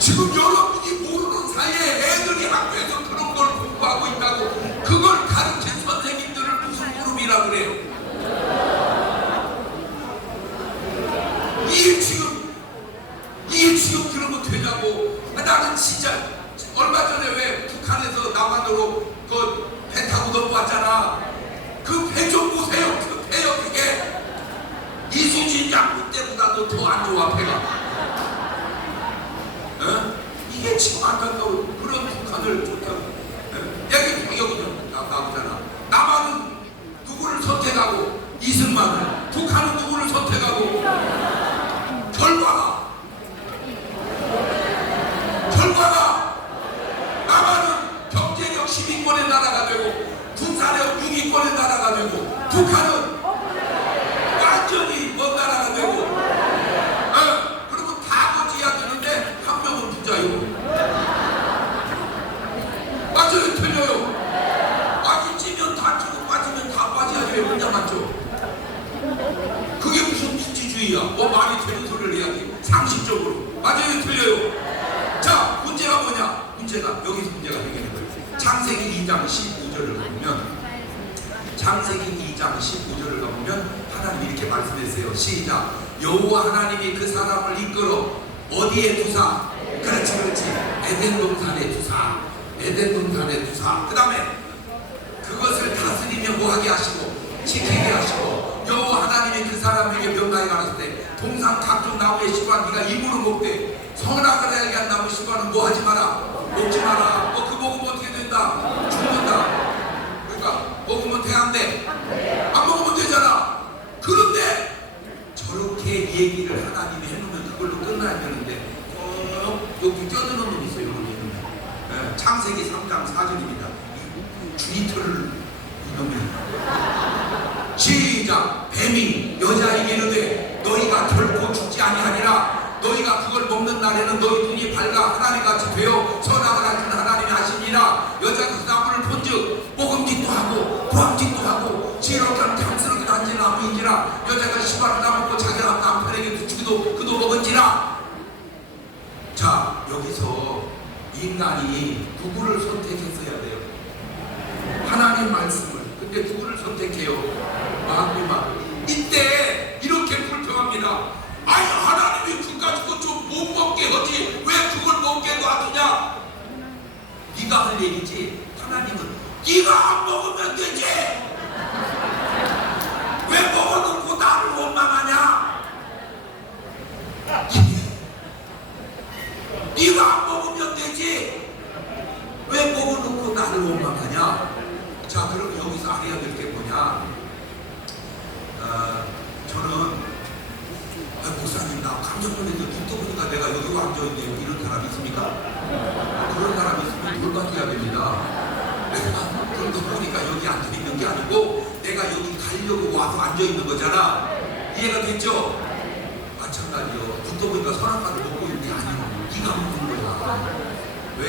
지금 여러분이 모르는 사이에 애들이 학교에서 그런 걸 공부하고 있다고 그걸 가르친 선생님들을 무슨 그룹이라 그래요? 이게 지금 그러면 되냐고. 나는 진짜 얼마 전에 왜 북한에서 남한으로 그 배 타고 넘어왔잖아. 그 배 좀 보세요. 그 배요 그게 이수진 장군 때보다도 더 안 좋아 배가. 어? 이게 지금 안타까워. 그런 북한을 좋다고. 여기 나오잖아. 남한은 누구를 선택하고 이승만을, 북한은 누구를 선택하고. 결과가 남한은 경제력 10위권의 나라가 되고 군사력 6위권의 나라가 되고 북한은 완전히 먼 나라가 되고 그리고 다 거지야 되는데 한 명은 부자요. 맞아요? 틀려요? 아니 찌면 다 찌고 빠지면 다 빠져야지 왜 혼자 맞죠? 그게 무슨 민주주의야? 뭐 말이 되는 소리를 해야지 상식적으로. 맞아요? 틀려요? 자, 문제가 뭐냐? 여기서 문제가 되겠는 거예요. 창세기 2장 15절을 보면 창세기 2장 15절을 가보면 하나님이 이렇게 말씀했어요. 시작. 여호와 하나님이 그 사람을 이끌어 어디에 두사? 그렇지 에덴 동산에 두사. 그 다음에 그것을 다스리며 뭐하게 하시고 지키게 하시고 여호와 하나님이 그 사람에게 명하여 가라사대 동산 각종 나무의 씨와 네가 입으로 먹되 선악을 알게 한 나무 씨와는 뭐 하지 마라. 먹지 마라. 그 먹으면 어떻게 된다? 죽는다. 그러니까 먹으면 돼 안 돼? 안 먹으면 되잖아. 그런데 저렇게 얘기를 하나님이 해놓으면 그걸로 끝나야 되는데 여기 껴드는 놈이 있어요. 여기 창세기 3장 4절입니다. 주이터를 이놈이 시작. 뱀이 여자에게 이르되 너희가 결코 죽지 아니하니라. 너희가 그걸 먹는 날에는 너희 눈이 밝아 하나님같이 되어 선악을 알는 하나님이 하시니라. 여자가 그 나무를 본즉 먹음직도 하고 부함직도 하고 지혜롭게 하는 탐스럽게 단지 나무인지라. 여자가 시바를 따먹고 자기 남편에게 주기도 그도 먹은지라. 자, 여기서 인간이 누구를 선택했어야 돼요? 하나님 말씀을. 근데 누구를 선택해요? 마귀만. 이때 이렇게 불평합니다. 아니 하나님이 그 가지고 좀 못 먹게 하지 왜 그걸 먹게 놔두냐? 네가 할 얘기지. 하나님은 네가 안 먹으면 되지 왜 먹어놓고 나를 원망하냐? 네가 안 먹으면 되지 왜 먹어놓고 나를 원망하냐? 자, 그럼 여기서 알아야 될 게 뭐냐? 저는 목사님 나 깜짝 놀랐는데 눈 떠보니까 내가 여기 앉아있네요. 이런 사람 있습니까? 그런 사람 있으면 돌박해야 됩니다. 내가 그런 거 보니까 여기 앉아있는 게 아니고 내가 여기 가려고 와서 앉아있는 거잖아. 이해가 됐죠? 마찬가지요. 눈 떠보니까 선악과를 먹고 있는 게 아니고 네가 먹는 거야. 왜?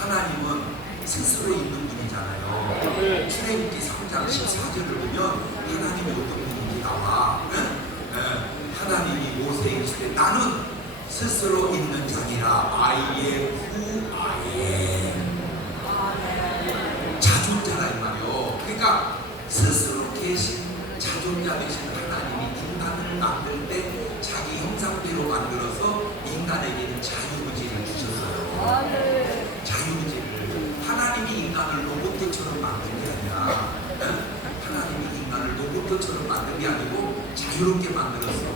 하나님은 스스로 있는 분이잖아요. 출애굽기 3장 14절을 보면 하나님이 어떤 분인지 나와. 하나님이 모세에게 이르시되 나는 스스로 있는 자니라. I am who I am. 자존자라 이 말이요. 그러니까 스스로 계신 자존자 되신 하나님이 인간을 만들 때 자기 형상대로 만들어서 인간에게는 자유의지를 주셨어요. 자유의지를. 하나님이 인간을 로봇처럼 만든 게 아니라 하나님이 인간을 로봇처럼 만든 게 아니고 자유롭게 만들었어.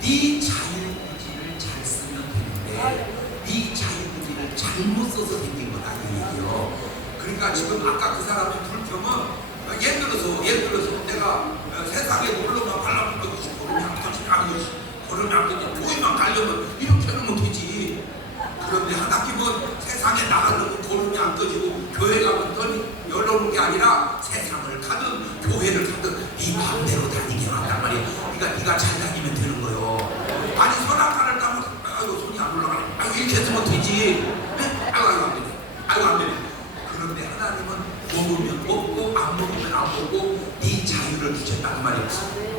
네 자유의지를 잘 쓰면 되는데 네 자유의지를 잘못 써서 생긴 거다 이 얘기요. 그러니까 지금 아까 그 사람의 불평은 예를 들어서 내가 세상에 놀러만 발라본 것이 걸음이 안 터지지 걸음이 안 터지지 보이만 가려면 이렇게 하면 되지. 그런데 하나님은 세상에 나가려면 걸음이 안 터지고 교회 가면 연락 오는 게 아니라 세상을 가든 교회를 가든 네 마음대로 다니게 한단 말이야. 네가 잘 다니면 되는 거요. 아니 선악과를 따면 아이고 손이 안 올라가네. 아이고 이렇게 했으면 되지. 아이고 안 되네. 그런데 하나님은 먹으면 먹고 안 먹으면 안 먹고 네 자유를 주셨다 그 말이에요.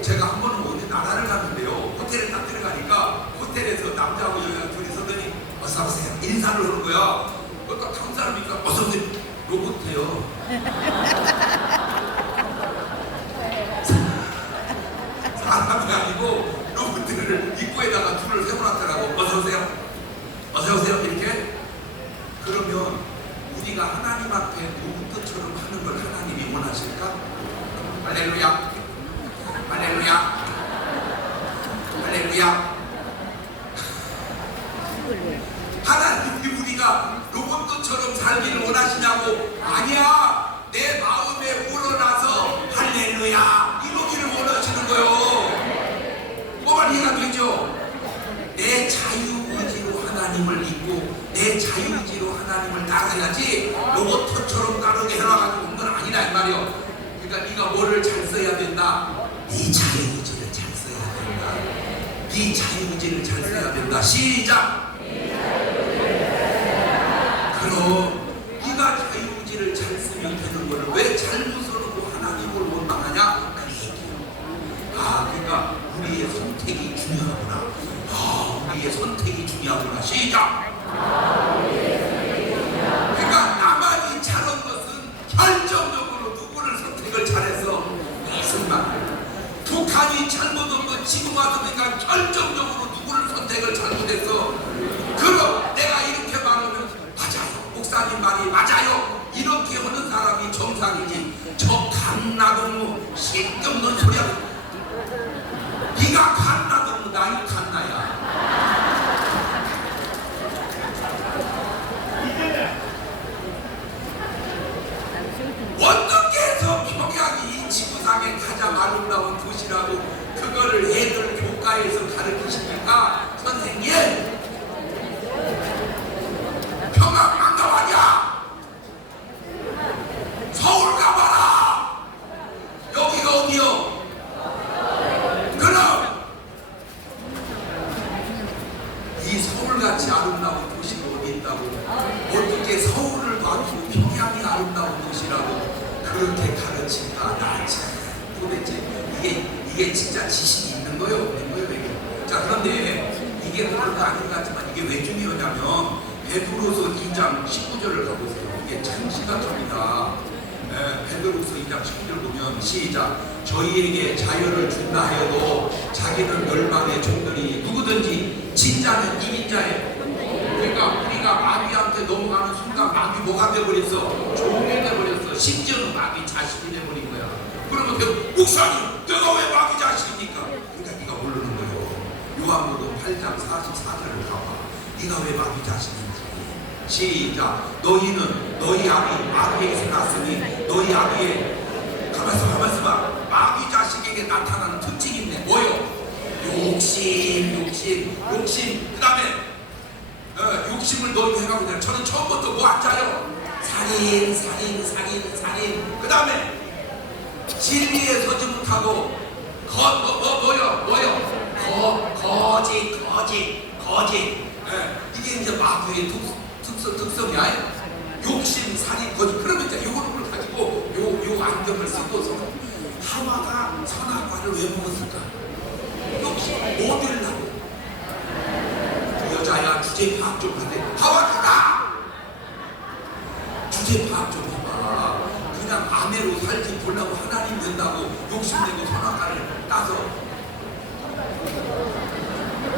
제가 한 번은 어디 나라를 갔는데요. 호텔에 딱 들어가니까 호텔에서 남자하고 여자 둘이 서더니 어서 오세요. 인사를 하는 거야. 그러니까 다른 사람이니까 어서 오세요. 로봇해요. 사람이 아니고 로봇들을 입구에다가 줄을 세워놨더라고. 어서 오세요. 어서 오세요. 이렇게. 그러면 우리가 하나님 앞에 누구 뜻처럼 하는 걸 하나님이 원하실까? 할렐루야. 할렐루야. 할렐루야. 하나님이 우리가 로봇처럼 살기를 원하시냐고? 아니야. 내 마음에 우러나서 할렐루야 이러기를 원하시는 거요. 뭐만 이해가 되죠? 내 자유의지로 하나님을 믿고 내 자유의지로 하나님을 따라야지 로봇처럼 따르게 해놔가지고 온 건 아니다 이 말이요. 그러니까 네가 뭐를 잘 써야 된다? 네 자유의지를 잘 써야 된다. 네 자유의지를 잘 써야 된다. 시작. 그럼 네가 자유의지를 잘 쓰면 되는 거를 왜 잘못 써놓고 하나님을 원망하냐? 그 얘기예요. 그러니까 우리의 선택이 중요하구나. 우리의 선택이 중요하구나. 시작. 그러니까 나만이 잘한 것은 결정적으로 누구를 선택을 잘해서 무슨 말? 북한이 잘못한 건 지금 와서 그러니까 결정적으로 누구를 선택을 잘못해서 그럼 내가 이렇게 말하면 맞아요. 목사님 말이 맞아요. 이렇게 하는 사람이 정상이지. 저 갓나동무 쓸데없는 소리야. 네가 갓나동무 나이 갓나야. 어떻게 해서 평양이 이 지구상에 가장 아름다운 도시라고 그거를 애들 교과에서 가르치십니까? 선생님 평양 안 가봤냐? 서울 가봐라. 여기가 어디요? 그럼 이 서울같이 아름다운 도시가 어디 있다고? 어떻게 서울을 봐도 평양이 아름다운 도시라고 그렇게 가르칠까? 나 참 도대체 이게 진짜 지식이 있는 거예요? 없는 거예요? 이게? 자, 그런데 이게 별거 아닌 것 같지만 이게 왜 중요하냐면 베드로서 2장 19절을 가보세요. 이게 참 심각합니다. 베드로서 2장 19절 보면 시작. 저희에게 자유를 준다 하여도 자기는 멸망의 종들이 누구든지 진자는 이민자예요. 그러니까 우리가 마귀한테 넘어가는 순간 마귀 뭐가 돼버렸어? 종이 돼버렸어. 심지어는 마귀 자식이 돼버린 거야. 그러면 그 목사님 내가 왜 마귀 자식입니까? 그러니까 네가 모르는 거예요. 요한복음 8장 44절을 가봐. 네가 왜 마귀 자식인지. 시작. 너희는 너희 아비 마귀에게서 났으니 너희 아비의 가만있어 봐. 마귀 자식에게 나타나는 특징이 있네. 뭐요? 욕심. 그 다음에 욕심을 너희 해가고 그냥 저는 처음부터 뭐 앉아요? 살인. 그 다음에 진리에 서지 못하고 거짓. 이게 이제 마귀의 특성이야. 욕심, 살인, 거짓. 그러면 이제 요거를 가지고 요 안경을 쓰고서 하와가 선악과를 왜 먹었을까? 욕심 뭐 되려고? 여자야 주제 파악 좀 하대. 하와가 주제 파악 좀 해봐. 그냥 아내로 살지 보려고 하나님 된다고 욕심내고 선악과를 따서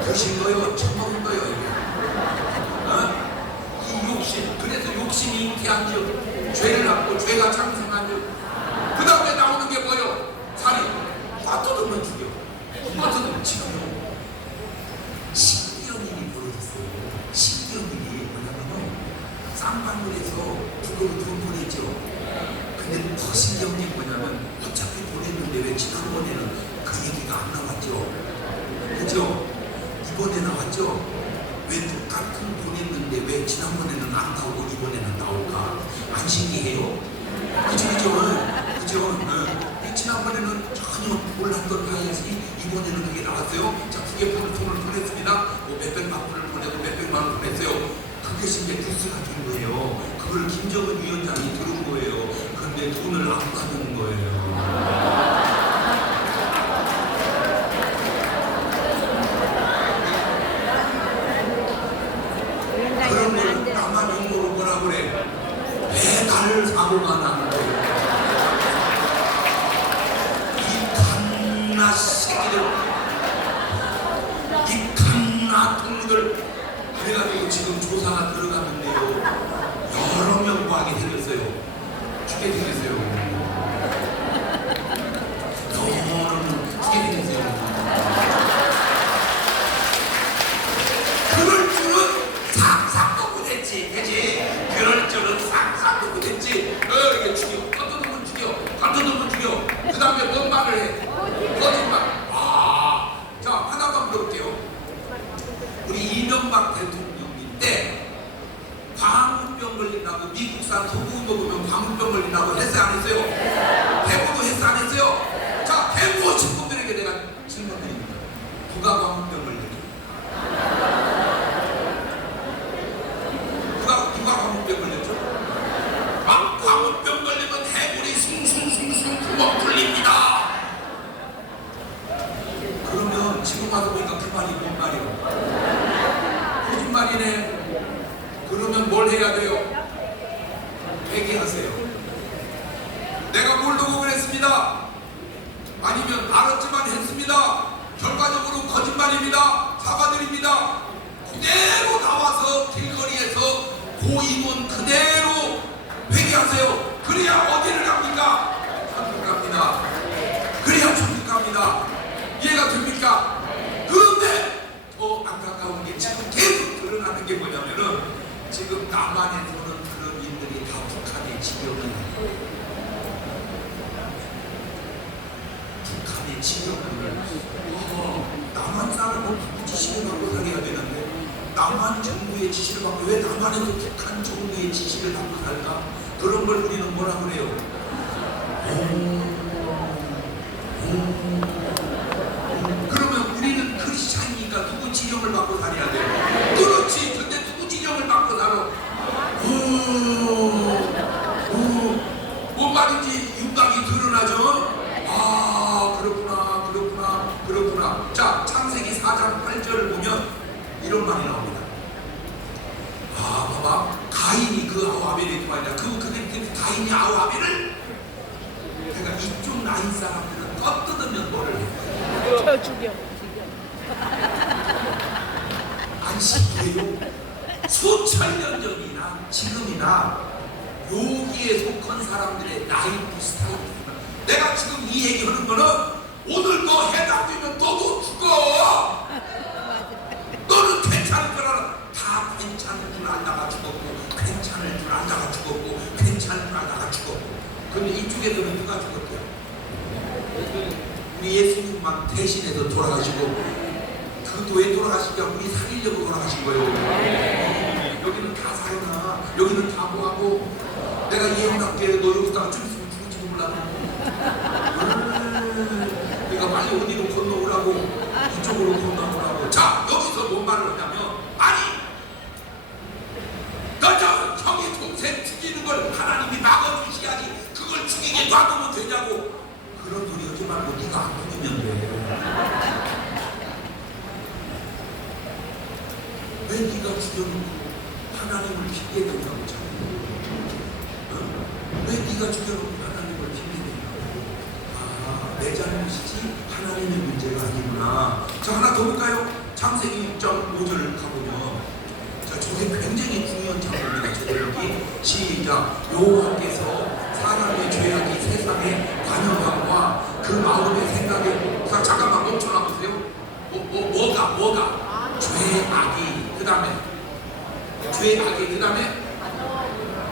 드신 거요, 처먹은 거요 이게. 이 욕심. 그래서 욕심이 잉태한 즉 죄를 낳고 죄가 장성한 즉그 다음에 나오는 게 뭐요? 살인. 뜯으면 죽여. 뜯으면 지켜요. 신기한 일이 벌어졌어요. 신기한 일이 뭐냐면요, 쌍방울에서 그거를 돈 보냈죠. 근데 더 신기한 게 뭐냐면 어차피 보냈는데 왜 지난번에는 그 얘기가 안 나왔죠? 그죠? 이번에 나왔죠? 왜 똑같은 보냈는데 왜 지난번에는 안 나오고 이번에는 나올까? 안 신기해요? 그죠? 지난번에는 전혀 몰랐던 하야지 이번에는 그게 나왔어요. 자, 돈을 보냈습니다. 뭐 몇백만 불을 보내고 몇백만 원 보냈어요. 그것이 이제 뉴스가 된 거예요. 그걸 김정은 위원장이 들은 거예요. 그런데 돈을 안 받은 거예요. 말 사고가 나는 거예요. 이 갓나 새끼들, 이 갓나 동무들. 그래가지고 지금 조사가 들어갔는데요, 여러 명 구하게 생겼어요. 죽게 생겼어요. 여러 명 죽게 생겼어요. 그럴 줄은 상상도 못했지, 그지? 그럴 줄은 상상도 못했지. 이게 죽여, 깜짝이면 죽여, 깜짝이면 죽여. 그 다음에 뭔 말을 해? 거짓말. 자, 하나만 물어볼게요. 우리 이명박 대통령님 때 광우병 걸린다고 미국산 소고기 먹으면 광우병 걸린다고 했어요, 안 했어요? 대구도 했어, 안 했어요? 자, 대구 친구들에게 내가 질문드립니다. 누가 광우병 걸리니? 누가 광우병 걸렸죠? 광우병 걸리면 해골이 숭숭숭숭 구멍 뚫립니다. 그러면 지금 와서 보니까 그 말이 뭔 말이에요? 거짓말이네. 그러면 뭘 해야 돼요? 회개하세요. 내가 모르고 그랬습니다. 아니면 알았지만 했습니다. 결과적으로 거짓말입니다. 사과드립니다. 그대로 나와서 길거리에서 고인원 그대로 회개하세요. 그래야 어디를 갑니까? 천국 갑니다. 그래야 천국 갑니다. 이해가 됩니까? 그런데 더 안타까운 게 지금 계속 드러나는 게 뭐냐면은, 지금 남한에서는 그런 일들이 다 북한의 지경이에요. 북한의 지경을 남한 사람은 누구 지시를 받고 살아야 되는데, 남한 정부의 지시를 받고 왜 남한에서 북한 정부의 지시를 받고 살까? 그런 걸 우리는 뭐라 그래요? 그러면 우리는 크리스찬이니까 누구 지령을 받고 살아야 돼요? 그렇지. 근데 누구 지령을 받고 살아? 뭔 말인지 윤곽이 드러나죠? 그렇구나. 자, 창세기 4장 8절을 보면 이런 말이 나옵니다. 봐봐. 가인이 그 아우아벨이 말이야. 그 가인이 아우아벨을, 그러니까 이쪽 나이 사람들은 꺾뜯으면 뭐를 해? 죽여. 안식이에요. 수천 년 전이나 지금이나 여기에 속한 사람들의 나이 비슷하거든요. 내가 지금 이 얘기하는 거는 오늘 너 해당되면 너도 죽어. 너는 괜찮을 줄 알아. 다 괜찮을 줄 알다가 죽었고, 괜찮을 줄 알다가 죽었고, 괜찮을 줄 알다가 죽었고. 그런데 이쪽에서는 누가 죽었대요? 우리 예수님만 대신해서 돌아가시고, 그것도 왜 돌아가시냐? 우리 살리려고 돌아가신 거예요. 여기는 다 살아나. 여기는 다 뭐하고. 내가 이해할게. 너 여기다가 좀 있으면 죽을지도 몰라. 그러니까 빨리 어디로 건너오라고. 이쪽으로 건너오라고. 자, 여기서 뭔 말을 하냐면, 아니, 너저 형이 동생 죽이는 걸 하나님이 막아주셔야지 그걸 죽이게 놔두면 되냐고. 그런 소리 하지 말고 네가 안 죽이면 돼. 왜 네가 죽여놓고 하나님을 핑계 댄다고 자꾸? 왜 네가 죽여놓고 하나님을 핑계 댄다고? 내 잘못이지 하나님의 문제가 아니구나. 자, 하나 더 볼까요? 창세기 6.5절을 가보면, 자, 저게 굉장히 중요한 장면입니다. 제대로기 시작. 여호와께서 사람의 죄악이 세상의 관여함과 그 마음의 생각에, 자, 잠깐만 멈춰놔 보세요. 뭐가? 죄악이, 그 다음에 죄악이, 그 다음에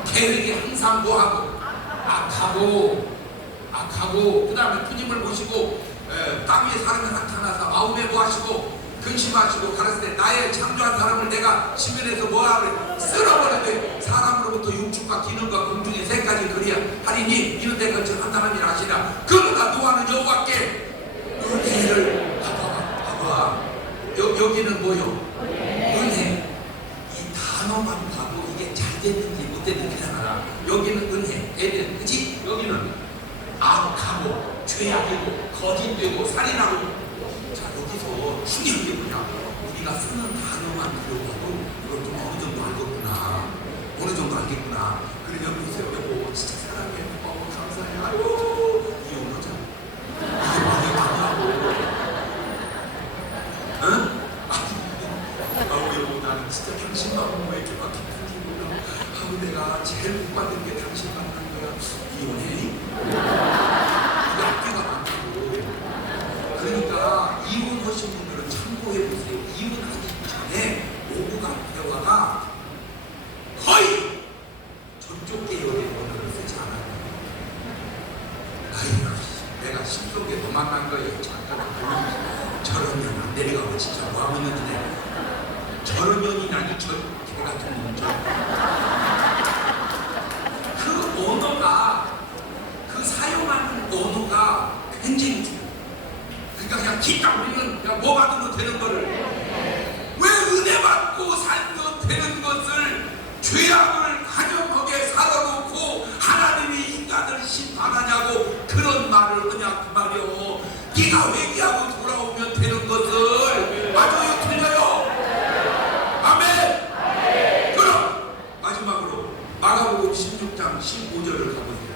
계획이 항상 뭐하고? 악하고, 그 다음에 주님을 모시고 땅 위에 사람이 나타나서 마음에 뭐하시고 근심하시고 가르칠 때 나의 창조한 사람을 내가 시면에서 뭐하래? 쓸어버리되 사람으로부터 육축과 기능과 공중의 세 가지 그리야 하리니 이는 내가 한 사람이라 하시라. 그러나 노아는 여호와께 은혜를 봐봐. 여기는 뭐요? 은혜. 이 단어만 봐도 이게 잘 됐는지 못 됐는지 알아. 여기는 은혜, 에덴, 그치? 여기는 악하고 죄악이고 거짓되고 살인하고. 자, 여기서 중요한 게 뭐냐? 우리가 쓰는 단어만 들어봐도 이걸 좀 어느 정도 알겠구나. 그러면 보세요. 여보, 당신만 보면 왜 이렇게 막 기쁜지 몰라. 하고 내가 제일 못 받는 게 당신 만난 거야. 이혼해? 이거 앞뒤가 많다고. 그러니까 이혼하신 분들은 참고해 보세요. 이혼하기 전에 오고 간 대화가 거의 저쪽 계열의 언어를 쓰지 않아요. 아이고, 내가 십속에 너 만난 거예요. 잠깐 저런 년 안 데려가고 진짜 뭐하고 있는데 내가 저런 년이라니 저 개같은 놈. 그 언어가, 그 사용하는 언어가 굉장히 중요해요. 그러니까 그냥 기타 우리는 그냥 뭐 받으면 되는 거를, 왜 은혜 받고 살면 되는 것을 죄악을 가념하게 살아놓고 하나님이 인간을 심판하냐고 그런 말을 하냐 그 말이요. 네가 회개하고 돌아오면 되는 것을. 맞아요, 틀려요? 아멘. 그럼 마지막으로 마가복음 16장 15절을 가보세요.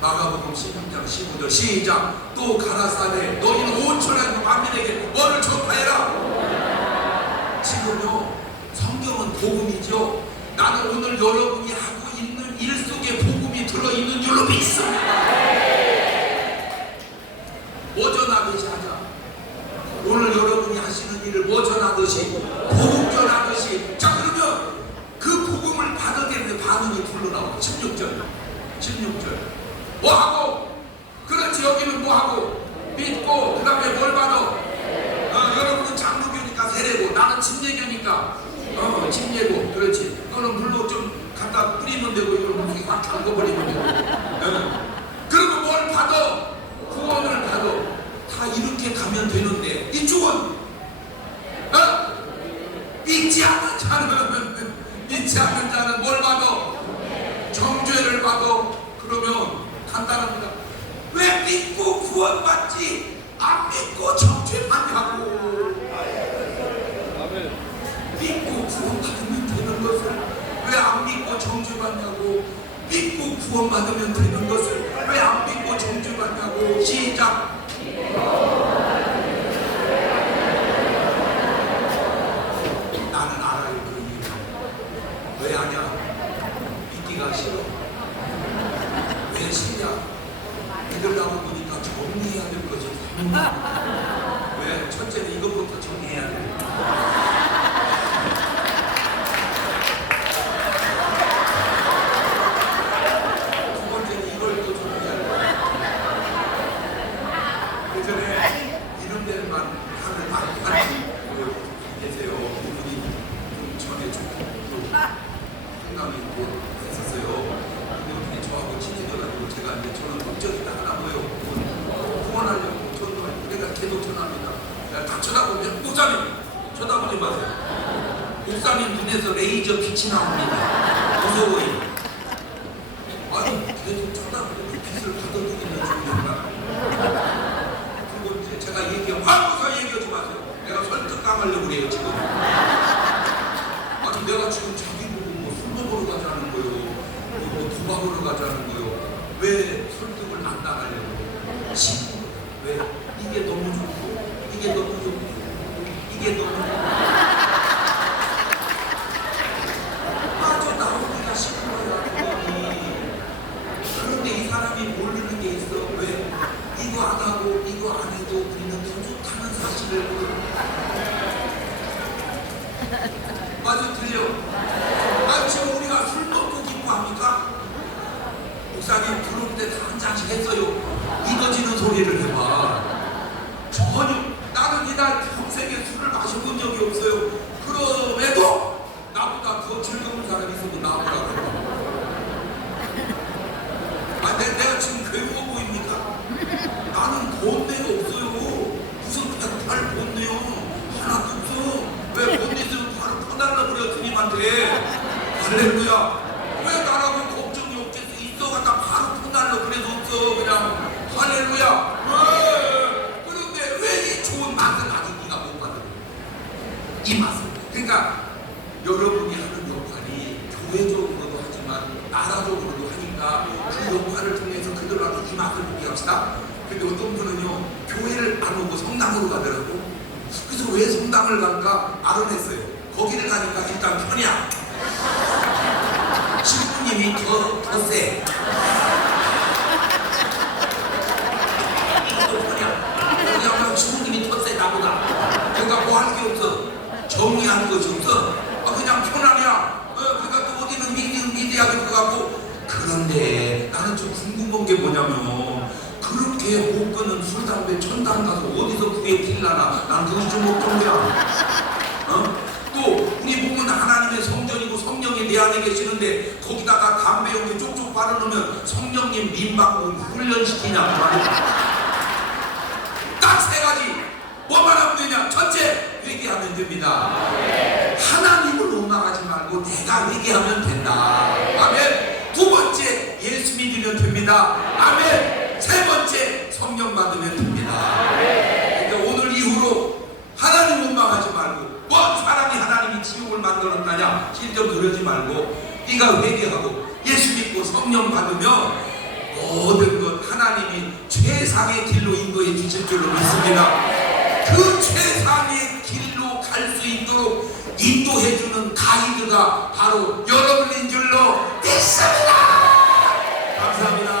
마가복음 16장 15절 시작. 또 가라사대 너희는 온천한 만민에게 뭐를 전파해라. 지금요, 성경은 복음이죠. 나는 오늘 여러분이 하고 있는 일 속에 복음이 들어있는 줄로 믿습니다. 뭐 전하듯이 하자. 오늘 여러분이 하시는 일을 뭐 전하듯이, 복음 전하듯이. 자, 그러면 그 복음을 받아들이는 반응이 불러나오고 16절 뭐하고? 그렇지, 여기는 뭐하고? 믿고 그 다음에 뭘 받아? 여러분은 장로교니까 세례고, 나는 침례교니까 침례고. 그렇지, 너는 물로 좀 갖다 뿌리면 되고, 이거는 물이 확 잠궈버리면 되고. 그러면 뭘 받아? 구원을 받아. 다 이렇게 가면 되는데 이쪽은 믿지 않는 자는 뭘 받아? 정죄를 받아. 그러면 간단합니다. 왜 믿고 구원받지 안 믿고 정죄받냐고. 믿고 구원받으면 되는 것을 왜 안 믿고 정죄받냐고. 믿고 구원받으면 되는 것을 왜 안 믿고 정죄받냐고. 시작. 나는 알아요, 그 이유. 왜 아냐? 믿기가 싫어. 왜 싫냐? 믿으려고 보니까 정리해야 될 것이 너무 많아. 왜? 첫째는 이것부터 정리해야 돼. 두 번째는 이걸 또 정리해야 돼. 그 전에 이름들만 하는 많이 계세요. 이분이 좀 전에 좀 생각이 있고 했었어요. 근데 저하고 친해져가지고 제가 이제 저는 목적이 딱 하나 뭐예요? 구원하려고 전도하고. 내가 계속 전합니다. 다 쳐다보면 목사님 쳐다보지 마세요. 목사님 눈에서 레이저 빛이 나옵니다. 무서워요. 아니 계속 쳐다보고 그 빛을 가둬두기는 중요한가? 그리고 이제 제가 얘기하면 목사 얘기하지 마세요. 내가 설득 당하려고 그래요 지금. 아니 내가 지금 자기 보고 뭐 술 먹으러 가자는 거요, 뭐 도박으로 가자는 거요. 왜 설득을 안 당하려고? 왜? 이게 너무 좋고, 이게 너무 좋고, 이게 너무 좋고. 빠져 나오기가 싫은 거야, 그거니. 그런데 이 사람이 모르는 게 있어. 왜? 이거 안 하고 이거 안 해도 우리는 더 좋다는 사실을. 맞아, 틀려. 지금 우리가 술 먹고 기뻐합니까? 목사님 들어올 때 다 한 잔씩 했어요. 이거지는 소리를 해봐. 전혀. 나는 이날 평생에 술을 마셔본 적이 없어요. 그럼에도 나보다 더 즐거운 사람이 있어도 나보라고. 내가 지금 괴로워 보입니까? 나는 본내가 없어요. 무슨 그냥 발 본내요. 하나도 없어. 왜 본내 있으면 바로 퍼달라 그래요, 주님한테. 할렐루야. 왜 나라고 걱정이 없겠어? 있어가다 바로 퍼달라 그래서 없어. 그냥 할렐루야. 그런데 왜 이 좋은 맛은 아직 네가 못 받아? 이 맛은. 그러니까 여러분이 하는 역할이 교회적으로도 하지만 나라적으로도 하니까 그 역할을 통해서 그들하고 이 맛을 보게 합시다. 근데 어떤 분은요, 교회를 안 오고 성당으로 가더라고. 그래서 왜 성당을 갈까 알아냈어요. 거기를 가니까 일단 편이야. 신부님이 더 세. 이것도 편이야. 왜냐하면 신부님이 더 세 나보다. 그러니까 뭐 할 게 없어. 정리하는 것이 없어. 그냥 편하냐. 그러니까 또 어디는 미디하게 들어가고. 그런데 나는 좀 궁금한 게 뭐냐면 그렇게 못 끊은 술, 담배, 천당 가서 어디서 그게 빌라나 나는 그것이 좀 없던 거야. 또 우리 보면 하나님의 성전이고 성령이 내 안에 계시는데 거기다가 담배 연기 쪽쪽 빨아놓으면 성령님 민박고 훈련시키냐 그 말이야. 딱 세 가지 뭐만 하면 되냐. 첫째, 회개하면 됩니다. 하나님을 원망하지 말고 내가 회개하면 된다. 아멘. 두 번째, 예수 믿으면 됩니다. 아멘. 세 번째, 성령 받으면 됩니다. 그러니까 오늘 이후로 하나님 원망하지 말고 뭔 사람이 하나님이 지옥을 만들었다냐 실점 그러지 말고 네가 회개하고 예수 믿고 성령 받으면 모든 것 하나님이 최상의 길로 인도해 주실 줄로 믿습니다. 그 최상의 길로 갈 수 있도록 인도해주는 가이드가 바로 여러분인 줄로 믿습니다. 감사합니다.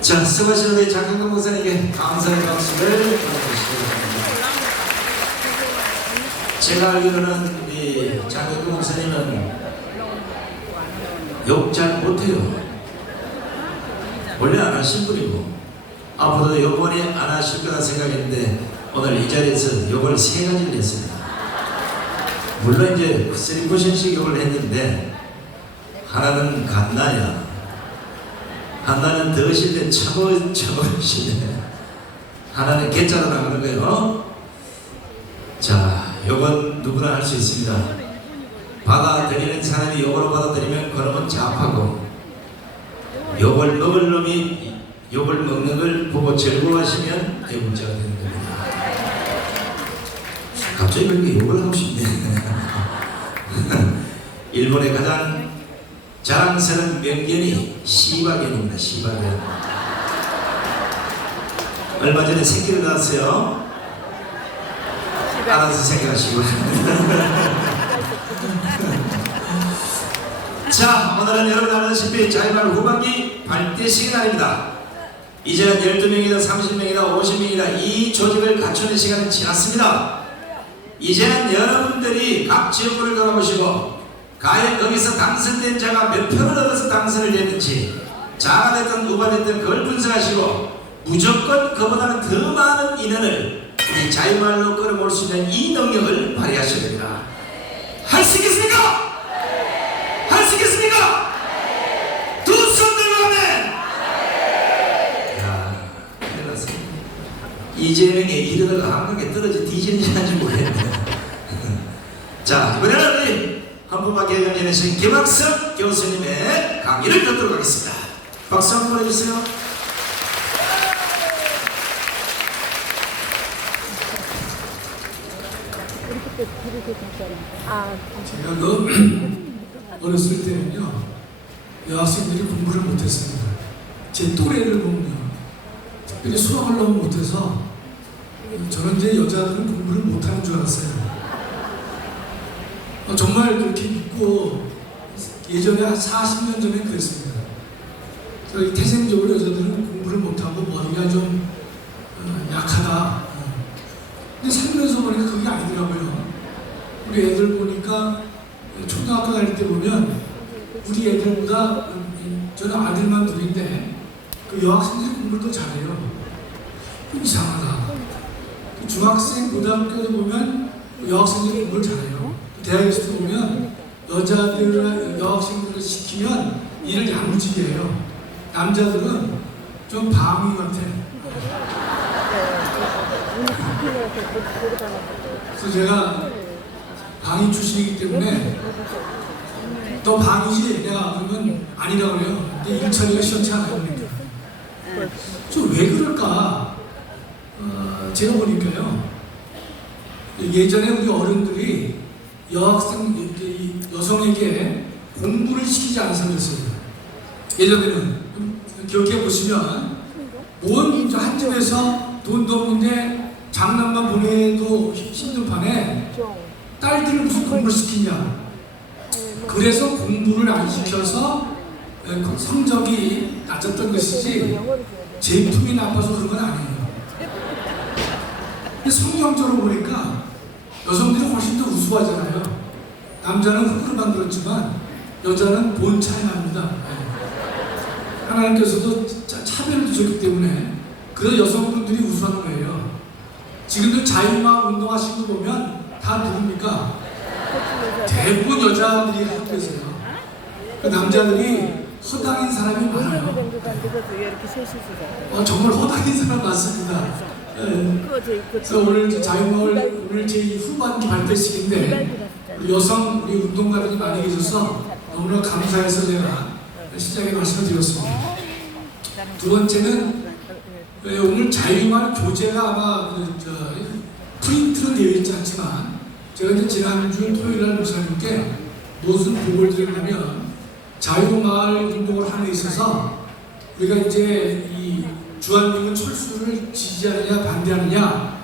자, 수고하신 우리 장경근 목사님께 감사의 박수를 보내주시기 바랍니다. 제가 알기로는 우리 장경근 목사님은 욕 잘 못해요. 원래 안 하신 분이고 앞으로도 요번에 안 하실 거라 생각했는데 오늘 이 자리에서 욕을 3가지를 했습니다. 물론 이제 3%씩 욕을 했는데 하나는 갓나야, 하나는 더실 때 차버시네, 하나는 개짜로 나가는 거예요. 자, 욕은 누구나 할 수 있습니다. 받아들이는 사람이 욕으로 받아들이면 그러면 자업하고, 욕을 먹을 놈이 욕을 먹는 걸 보고 즐거워하시면 대문자가 되는 겁니다. 갑자기 그렇게 욕을 하고 싶네. 일본의 가장 자랑스러운 명견이 시바견입니다. 시바견. 얼마 전에 새끼를 낳았어요. 알아서 생각하시고. 자, 오늘은 여러분 아시다시피 자유말 후반기 발대식의 날입니다. 이제는 12명이다 30명이다 50명이다 이 조직을 갖추는 시간은 지났습니다. 이제는 여러분들이 각 지역구를 돌아보시고 과연 거기서 당선된 자가 몇 표를 얻어서 당선을 됐는지, 자가 됐든 누가 됐든 그걸 분석하시고 무조건 그보다는 더 많은 인원을 우리 자유말로 끌어모을 수 있는 이 능력을 발휘하셔야 됩니다. 할 수 있겠습니까? 할 수 있겠습니까? 두 손 들고 하면! 야, 큰일 났어. 이재명의 이러다가 한국에 떨어져 뒤지는지 모르겠네. 자, 이번에는 우리 한국학교 경전에신 김학석 교수님의 강의를 듣도록 하겠습니다. 박수 한번 보내주세요. 제가 어렸을 때는요, 여학생들이 공부를 못했습니다. 제 또래를 보면요, 특별히 수학을 너무 못해서 저는 이제 여자들은 공부를 못하는 줄 알았어요. 정말 그렇게 믿고 예전에 한 40년 전에 그랬습니다. 그래서 태생적으로 여자들은 공부를 못하고 머리가 좀 약하다. 근데 살면서 보니까 그게 아니더라고요. 우리 애들 보니까 초등학교 다닐 때 보면 우리 애들보다, 저는 아들만 둘인데 그 여학생들이 공부를 더 잘해요. 좀 이상하다. 중학생, 고등학교도 보면 여학생들이 공부를 잘해요. 대학에서도 보면 여학생들을 시키면 일을 야무지게 해요. 남자들은 좀 방위 같아. 그래서 제가 방위 출신이기 때문에 너 방위지? 내가 그러면 아니라고 그래요. 근데 일 처리가 시원치 않아요. 그러니까. 좀 왜 그럴까? 제가 보니까요, 예전에 우리 어른들이 여성에게 공부를 시키지 않아서 그랬습니다. 예전에는 기억해 보시면 한 집에서 돈도 없는데 장난만 보내도 힘든 판에 딸들을 무슨 공부를 시키냐. 그래서 공부를 안 시켜서 성적이 낮았던 것이지 제품이 나빠서 그런 건 아니에요. 근데 성경적으로 보니까 여성들이 훨씬 더 우수하잖아요. 남자는 흙으로 만들었지만 여자는 본 차이 납니다. 하나님께서도 차별을 두셨기 때문에 그래서 여성분들이 우수한 거예요. 지금도 자유마음 운동하시는 거 보면 다 누굽니까? 대부분 여자들이 하고 계세요. 그 남자들이 허당인 사람이 많아요. 정말 허당인 사람 많습니다. 그래서 오늘 자유마을 오늘 제 후반기 발표식인데 우리 운동가들이 많이 계셔서 너무나 감사해서 제가 시작에 말씀을 드렸습니다. 두 번째는 오늘 자유마을 교재가 아마 프린트로 되어 있지 않지만 제가 이제 지난주 토요일날 목사님께 무슨 보고를 드렸냐면 자유마을 운동을 함에 있어서 우리가 이제 이 주한미군 철수를 지지하느냐 반대하느냐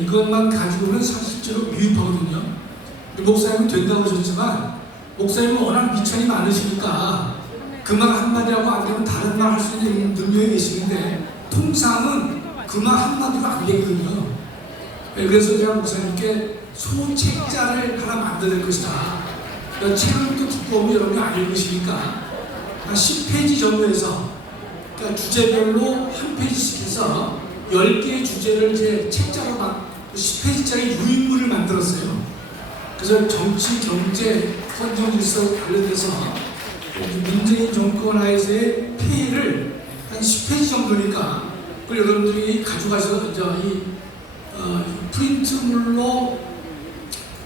이것만 가지고는 실제로 미흡하거든요. 목사님은 된다고 하셨지만 목사님은 워낙 미천이 많으시니까 그 말 한마디하고 안 되면 다른 말 할 수 있는 능력이 계시는데 통상은 그 말 한마디가 안 되거든요. 그래서 제가 목사님께 소책자를 하나 만들어낼 것이다. 그러니까 책은 또 두꺼우면 여러분이 안 읽으시니까 한 10페이지 정도에서 그러니까 주제별로 한 페이지씩 해서 10개의 주제를 이제 책자로 막 10페이지짜리 유인물을 만들었어요. 그래서 정치, 경제, 헌정 질서 관련해서 문재인 정권 하에서의 폐해를 한 10페이지 정도니까 그걸 여러분들이 가져가셔서 이 프린트물로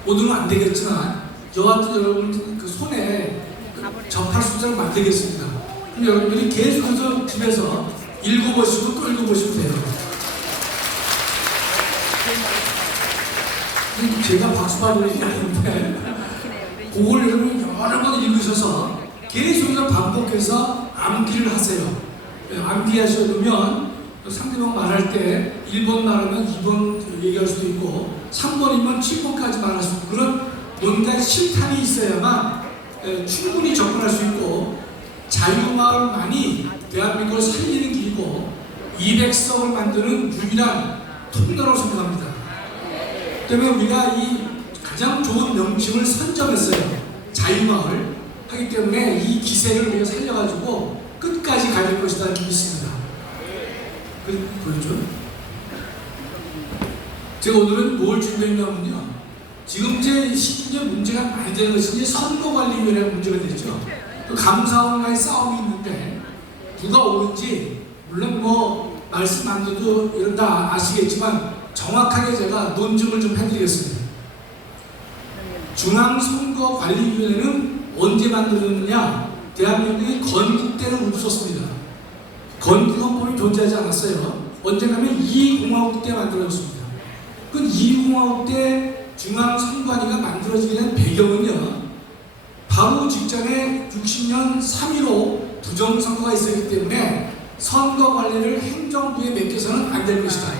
오늘은 안 되겠지만 여하튼 여러분 그 손에 접할 수 있도록 만들겠습니다. 그럼 여러분들이 계속해서 집에서 읽어보시고 또 읽어보시면 돼요. 제가 박수 받을 일이 아닌데 그걸 여러분 여러 번 읽으셔서 계속해서 반복해서 암기를 하세요. 암기하셔두면 상대방 말할 때 1번 말하면 2번 얘기할 수도 있고 3번이면 7번까지 말할 수 있고 그런 뭔가 실탄이 있어야만 충분히 접근할 수 있고 자유마을만이 대한민국을 살리는 길이고 200석을 만드는 유일한 통로라고 생각합니다. 때문에 우리가 이 가장 좋은 명칭을 선정했어요. 자유마을 하기 때문에 이 기세를 우리가 살려가지고 끝까지 갈 것이다 믿습니다. 보여줘. 제가 오늘은 뭘 준비했냐면요. 지금 제 시기에 문제가 많이 되는 것이 이제 선거관리위원회 문제가 됐죠. 또 감사원과의 싸움이 있는데 누가 옳은지 물론 뭐 말씀 안 드려도 이런 다 아시겠지만 정확하게 제가 논증을 좀 해드리겠습니다. 중앙선거관리위원회는 언제 만들어졌느냐? 대한민국이 건국때는 없었습니다. 건국헌법이 존재하지 않았어요. 언젠가면 이공화국 때 만들어졌습니다. 그 이공화국 때 중앙선관위가 만들어지게 된 배경은요. 바로 직전에 60년 3.15 부정선거가 있었기 때문에 선거 관리를 행정부에 맡겨서는 안 될 것이다.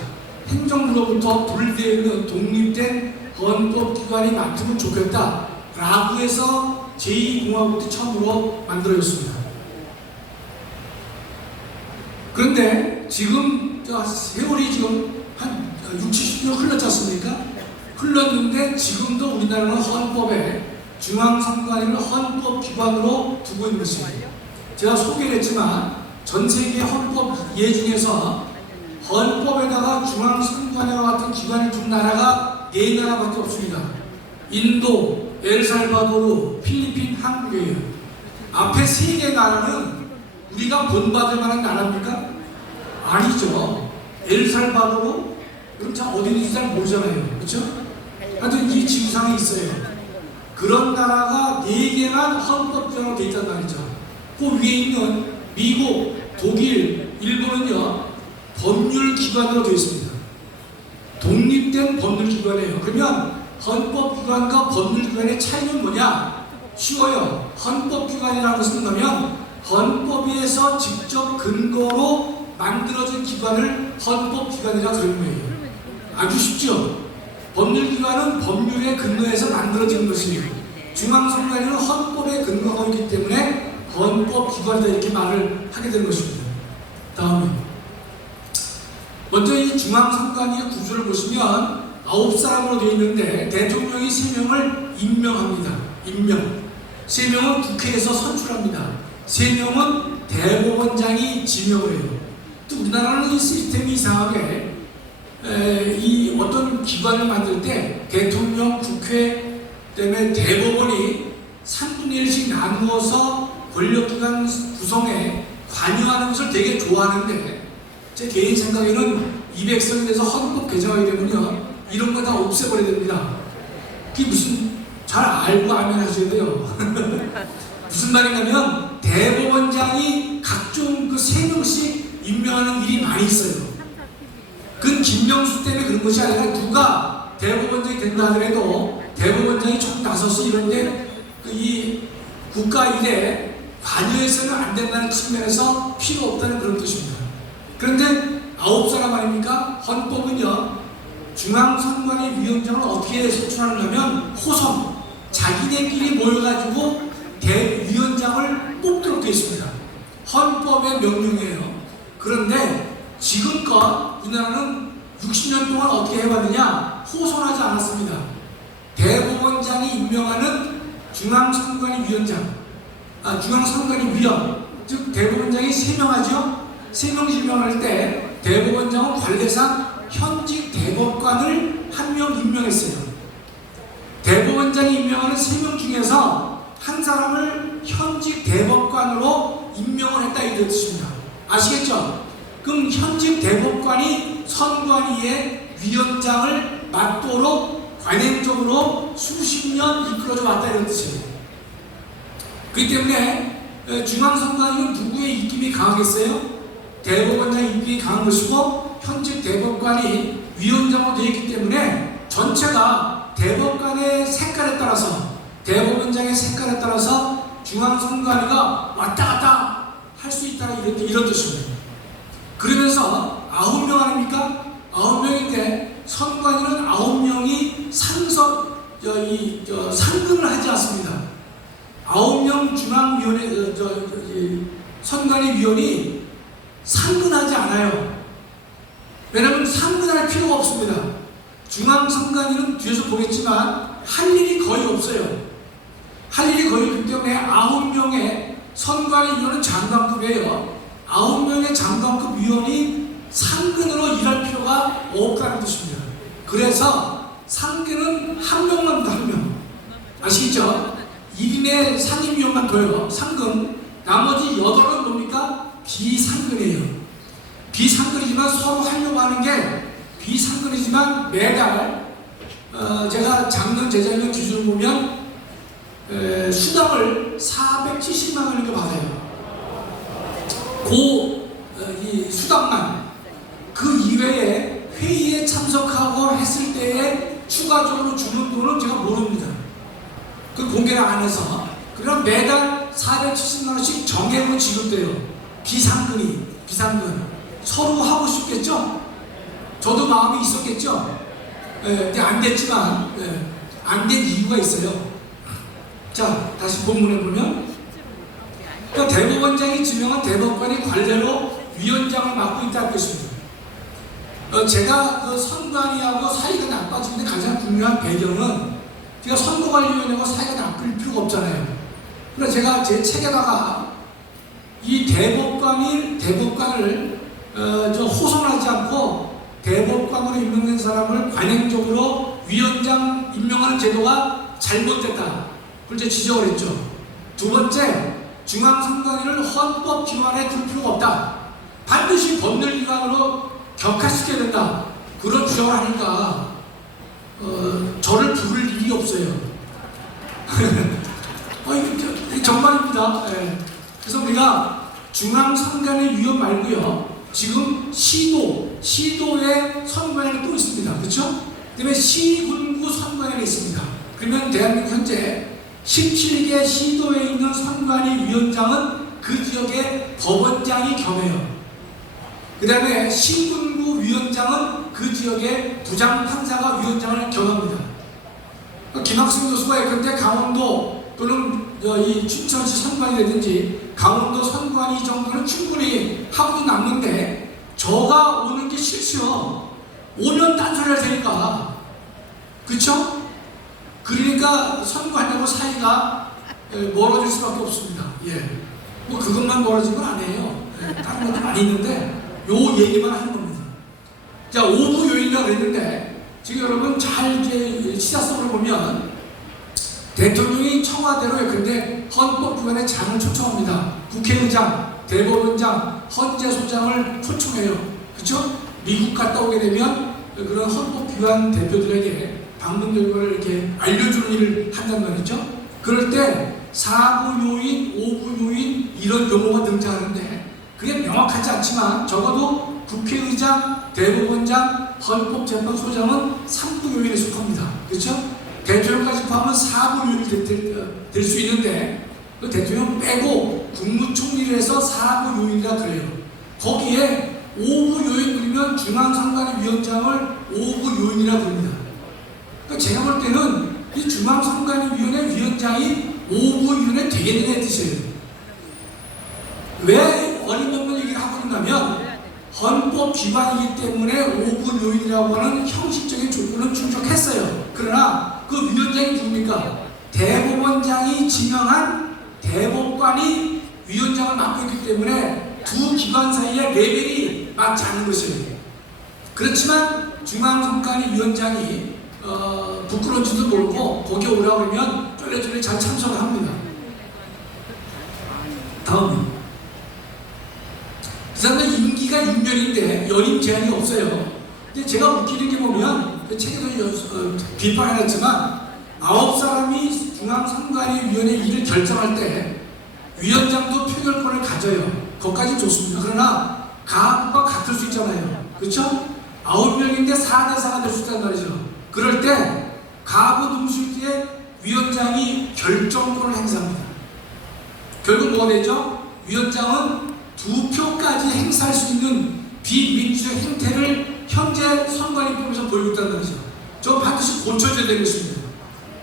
행정부로부터 분리되어 있는 독립된 헌법기관이 맡으면 좋겠다. 라고 해서 제2공화국 때 처음으로 만들어졌습니다. 그런데 지금 세월이 지금 한 60, 70년 흘렀지 않습니까? 흘렀는데 지금도 우리나라는 헌법에 중앙선관위를 헌법기관으로 두고 있는 것입니다. 제가 소개를 했지만 전 세계 헌법 예 중에서 헌법에다가 중앙선관위와 같은 기관을 둔 나라가 4나라밖에 없습니다. 인도, 엘살바도르, 필리핀, 한국이에요. 앞에 3개 나라는 우리가 본받을 만한 나라입니까? 아니죠. 엘살바도르? 그럼 자 어디 있는지 잘 모르잖아요. 그렇죠? 하여튼 이 지구상에 있어요. 그런 나라가 4개만 헌법기관으로 되어 있단 말이죠. 그 위에 있는 미국, 독일, 일본은요 법률기관으로 되어 있습니다. 독립된 법률기관이에요. 그러면 헌법기관과 법률기관의 차이는 뭐냐? 쉬워요. 헌법기관이라는 것은 뭐냐면 헌법에서 직접 근거로 만들어진 기관을 헌법기관이라 그런 거예요. 아주 쉽죠? 법률기관은 법률에 근거해서 만들어진 것이에요. 중앙선관위는 헌법에 근거하고 있기 때문에 헌법기관이다 이렇게 말을 하게 되는 것입니다. 다음에 먼저 이 중앙선관위의 구조를 보시면 9사람으로 되어 있는데 대통령이 3명을 임명합니다. 임명. 3명은 국회에서 선출합니다. 3명은 대법원장이 지명을 해요. 또 우리나라는 이 시스템이 이상하게 이 어떤 기관을 만들 때 대통령, 국회, 그다음에 대법원이 3분의 1씩 나누어서 권력기관 구성에 관여하는 것을 되게 좋아하는데 제 개인 생각에는 200석이 돼서 헌법 개정하게 되면요 이런 거 다 없애버려야 됩니다. 그게 무슨 잘 알고 알면 하셔야 돼요. 무슨 말이냐면 대법원장이 각종 그 3명씩 임명하는 일이 많이 있어요. 그건 김명수 때문에 그런 것이 아니라 누가 대법원장이 된다 하더라도 대법원장이 좀 나서서 이런데 이 국가 일에 관여해서는 안 된다는 측면에서 필요 없다는 그런 뜻입니다. 그런데 9사람 아닙니까? 헌법은요 중앙선관위 위원장을 어떻게 선출하느냐면 호선, 자기네끼리 모여가지고 대위원장을 뽑도록 되어 있습니다. 헌법의 명령이에요. 그런데 지금껏 우리나라는 60년 동안 어떻게 해왔느냐? 호선하지 않았습니다. 대법원장이 임명하는 중앙선관위 위원장, 중앙선관위 위원, 즉 대법원장이 3명 하죠? 3명 임명할 때 대법원장은 관례상 현직 대법관을 1명 임명했어요. 대법원장이 임명하는 3명 중에서 한 사람을 현직 대법관으로 임명을 했다 이 뜻입니다. 아시겠죠? 그럼 현직 대법관이 선관위의 위원장을 맡도록 관행적으로 수십 년 이끌어져 왔다 이런 뜻이에요. 그렇기 때문에 중앙선관위는 누구의 입김이 강하겠어요? 대법원장의 입김이 강한 것이고 현직 대법관이 위원장으로 되어 있기 때문에 전체가 대법관의 색깔에 따라서 대법원장의 색깔에 따라서 중앙선관위가 왔다 갔다 할 수 있다 이런 뜻입니다. 그러면서 9명 아닙니까? 9명인데 선관위는 9명이 상근을 하지 않습니다. 9명 중앙위원회 선관위 위원이 상근하지 않아요. 왜냐하면 상근할 필요가 없습니다. 중앙선관위는 뒤에서 보겠지만 할 일이 거의 없어요. 할 일이 거의 없기 때문에 9명의 선관위 위원은 장관급이에요. 9명의 장관급 위원이 상근으로 일할 필요가 없다는 뜻입니다. 그래서 상근은 1명만 더 1명. 아시겠죠? 1인의 상임위원만 둬요. 상근. 나머지 8은 뭡니까? 비상근이에요. 비상근이지만 서로 하려고 하는 게 비상근이지만 매달 제가 작년 재작년 기준으로 보면 수당을 470만 원인가 받아요. 이 수당만 그 이외에 회의에 참석하고 했을 때에 추가적으로 주는 돈은 제가 모릅니다. 그 공개를 안 해서. 그럼 매달 470만 원씩 정액으로 지급돼요. 비상근. 서로 하고 싶겠죠? 저도 마음이 있었겠죠? 근데 안 됐지만, 안 된 이유가 있어요. 자, 다시 본문에 보면, 그러니까 대법원장이 지명한 대법관이 관례로 위원장을 맡고 있다는 것입니다. 제가 그 선관위하고 사이가 나빠지는데 가장 중요한 배경은 제가 선거관리위원회하고 사이가 나쁠 필요가 없잖아요. 그래서 제가 제 책에다가 이 대법관을 호선하지 않고 대법관으로 임명된 사람을 관행적으로 위원장 임명하는 제도가 잘못됐다. 그걸 제가 지적을 했죠. 두 번째, 중앙선관위를 헌법기관에 둘 필요가 없다. 반드시 법률기관으로 격화시켜야 된다. 그런 주장을 하니까 저를 부를 일이 없어요. 이게 정말입니다. 그래서 우리가 중앙선관위 위원 말고요. 지금 시도의 선관위가 또 있습니다. 그렇죠? 그다음에 시군구 선관위가 있습니다. 있는 대한민국 현재 17개 시도에 있는 선관위 위원장은 그 지역의 법원장이 겸해요. 그 다음에 신군구 위원장은 그 지역의 부장판사가 위원장을 겸합니다. 김학승 교수가 예컨대 강원도 또는 이 춘천시 선관위라든지 강원도 선관위 정도는 충분히 하고 남는데 저가 오는 게 싫죠. 오면 딴소리 할 테니까. 그쵸? 그러니까 선관위하고 사이가 멀어질 수밖에 없습니다. 예. 뭐 그것만 멀어진 건 아니에요. 예. 다른 것도 많이 있는데 요 얘기만 하는 겁니다. 자, 오부 요인이라고 그랬는데 지금 여러분 잘 이제 시사성을 보면 대통령이 청와대로 근데 헌법기관의 장을 초청합니다. 국회의장, 대법원장, 헌재소장을 초청해요. 그렇죠? 미국 갔다 오게 되면 그런 헌법기관 대표들에게 방문 결과를 이렇게 알려주는 일을 한단 말이죠. 그럴 때 사부 요인, 오부 요인 이런 용어가 등장하는데 그게 명확하지 않지만 적어도 국회의장, 대법원장, 헌법재판소장은 3부 요인에 속합니다. 그렇죠? 대통령까지 포함하면 4부 요인이 될 수 있는데 그 대통령 빼고 국무총리를 해서 4부 요인이라 그래요. 거기에 5부 요인 그리면 중앙선관위원장을 5부 요인이라 부릅니다. 그러니까 제가 볼 때는 이 중앙선관위원회 위원장이 5부 요인에 되겠느냐는 뜻이에요. 왜 어림없는 얘기를 하고 있냐면 헌법 기반이기 때문에 5부 요인이라고 하는 형식적인 조건은 충족했어요. 그러나 그 위원장이 누굽니까? 대법원장이 지명한 대법관이 위원장을 맡고 있기 때문에 두 기관 사이의 레벨이 맞지 않는 것이에요. 그렇지만 중앙선관위 위원장이 부끄러운지도 모르고 거기에 오라고 하면 쫄래쫄래 잘 참석을 합니다. 다음 그 사람은 임기가 6년인데 연임 제한이 없어요. 근데 제가 웃기는 게 보면 책에도 비판해놨지만 9사람이 중앙선관위원회 일을 결정할 때 위원장도 표결권을 가져요. 거기까지 좋습니다. 그러나 가부가 같을 수 있잖아요. 그렇죠? 9명인데 4대4가 될 수 있단 말이죠. 그럴 때 가부 동실기에 위원장이 결정권을 행사합니다. 결국 뭐가 되죠? 위원장은 2표까지 행사할 수 있는 비민주적 행태를 현재 선관위법에서 보이고 있다는 말이죠. 저 반드시 고쳐줘야 되겠습니다.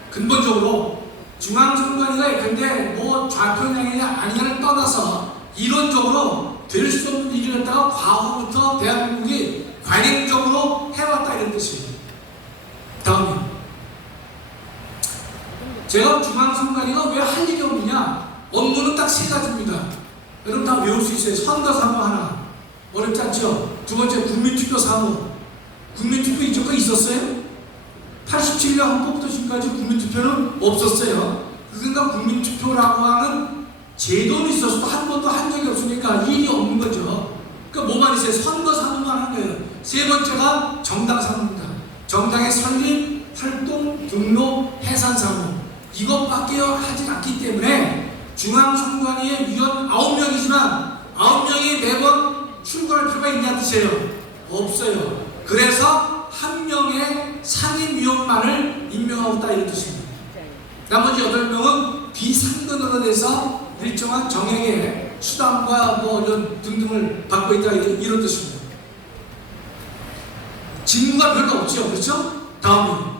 근본적으로 중앙선관위가 예컨대 뭐 좌편향이냐 아니냐를 떠나서 이론적으로 될 수 없는 일을 갖다가 과거부터 대한민국이 관행적으로 해왔다 이런 뜻이에요. 다음에 제가 중앙선관위가 왜 할 일이 없느냐? 업무는 딱 3가지입니다. 여러분 다 외울 수 있어요. 선거사무 하나 어렵지 않죠? 두 번째 국민투표 사무. 국민투표 이전까지 있었어요? 87년 헌법부터 지금까지 국민투표는 없었어요. 그러니까 국민투표라고 하는 제도는 있었어도 한 번도 한 적이 없으니까 일이 없는 거죠. 그러니까 뭐만 있어요? 선거사무만 하는 거예요. 3번째가 정당사무입니다. 정당의 설립, 활동, 등록, 해산사무 이것밖에 하지 않기 때문에 중앙선관위의 위원 9명이지만 9명이 매번 출근할 필요가 있냐는 뜻이에요. 없어요. 그래서 1명의 상임위원만을 임명하고 있다 이런 뜻입니다. 나머지 8명은 비상근으로 돼서 일정한 정액의 수당과 뭐 이런 등등을 받고 있다 이런 뜻입니다. 직무가 별로 없죠. 그렇죠? 다음이요.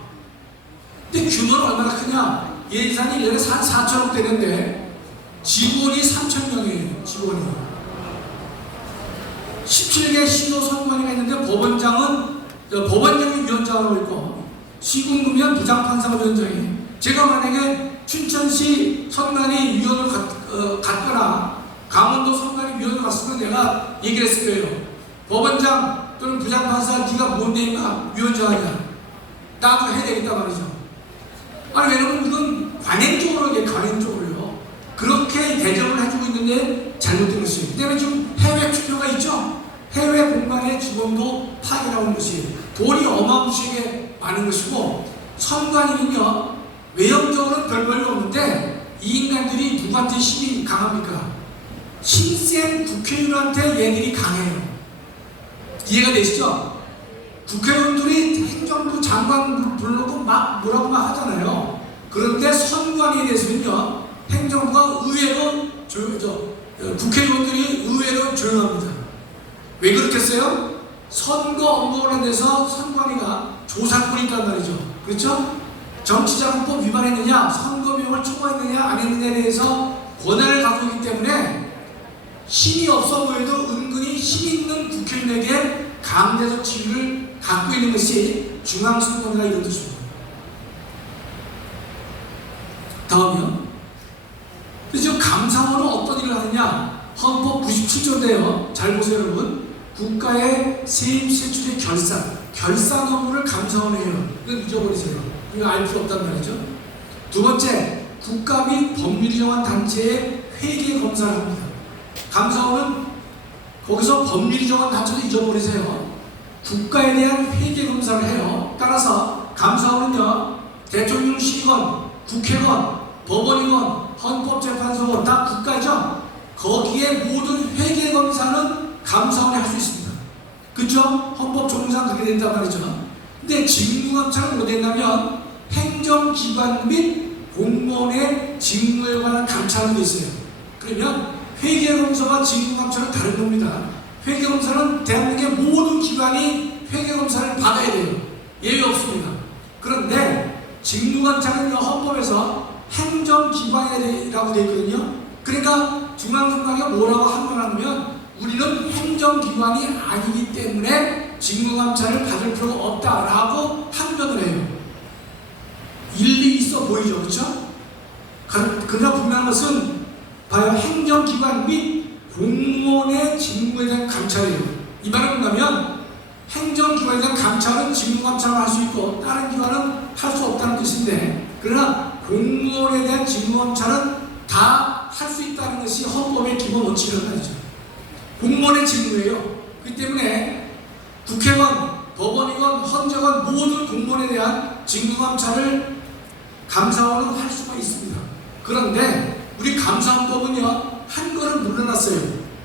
근데 규모는 얼마나 크냐? 예산이 1년에 한 4천억 되는데 직원이 3,000명이에요. 직원이 17개 시도 선관위가 있는데 법원장이 위원장으로 있고 시군구면 부장판사가 위원장이에요. 제가 만약에 춘천시 선관위 위원을 갔거나 강원도 선관위 위원을 갔으면 내가 얘기를 했을 거예요. 법원장 또는 부장판사 네가 뭔데 임마 위원장 하냐? 나도 해야 되겠다 말이죠. 아니 왜냐면 이건 관행적으로 관행적으로요. 그렇게 대접을 해주고 있는데 잘못된 것이에요. 그다음에 지금 해외 투표가 있죠. 해외 공간의 직원도 파견하는 것이 돈이 어마무시하게 많은 것이고 선관위는요 외형적으로는 별 볼일 없는데 이 인간들이 누구한테 힘이 강합니까? 힘센 국회의원한테 얘들이 강해요. 이해가 되시죠? 국회의원들이 행정부 장관 불러놓고 막 뭐라고 막 하잖아요. 그러나 선관위에 대해서는요, 행정부가 의외로 국회의원들이 의외로 조용합니다. 왜 그렇겠어요? 선거 업무 관련돼서 선관위가 조사권이 있단 말이죠. 그렇죠? 정치자금법 위반했느냐, 선거 비용을 초과했느냐, 안 했느냐에 대해서 권한을 갖고 있기 때문에 힘이 없어 보여도 은근히 힘 있는 국회의원에게 강제적 지위를 갖고 있는 것이 중앙선관위가 이런 뜻입니다. 다음이요. 그래서 감사원은 어떤 일을 하느냐? 헌법 97조인데요. 잘 보세요, 여러분. 국가의 세임 세출의 결산 업무를 감사원이 해요. 이건 잊어버리세요. 이거 알 필요 없단 말이죠. 두 번째, 국가 및 법률이 정한 단체의 회계 검사를 합니다. 감사원은 거기서 법률이 정한 단체도 잊어버리세요. 국가에 대한 회계 검사를 해요. 따라서 감사원은요, 대통령실이건 국회건 법원이건 헌법재판소건 다 국가죠. 거기에 모든 회계 검사는 감사원이 할 수 있습니다. 그렇죠? 헌법 조문상 그렇게 된단 말이죠. 근데 직무감찰은 뭐 된다면 행정기관 및 공무원의 직무에 관한 감찰도 있어요. 그러면 회계검사와 직무감찰은 다른 겁니다. 회계검사는 대한민국의 모든 기관이 회계검사를 받아야 돼요. 예외 없습니다. 그런데 직무감찰은 헌법에서 행정기관이라고 되어 있거든요. 그러니까 중앙선관위가 뭐라고 하면 우리는 행정기관이 아니기 때문에 직무감찰을 받을 필요가 없다라고 항변을 해요. 일리 있어 보이죠, 그렇죠? 그러나 분명한 것은 바로 행정기관 및 공무원의 직무에 대한 감찰이에요. 이 말은 뭐냐면 행정기관에 대한 감찰은 직무감찰을 할 수 있고 다른 기관은 할 수 없다는 뜻인데, 그러나 공무원에 대한 직무감찰은 다 할 수 있다는 것이 헌법의 기본 원칙이라는 말이죠. 공무원의 직무예요. 그렇기 때문에 국회건, 법원이건, 헌재건 모든 공무원에 대한 직무감찰을 감사원은 할 수가 있습니다. 그런데 우리 감사원법은요, 한 걸음 물러났어요.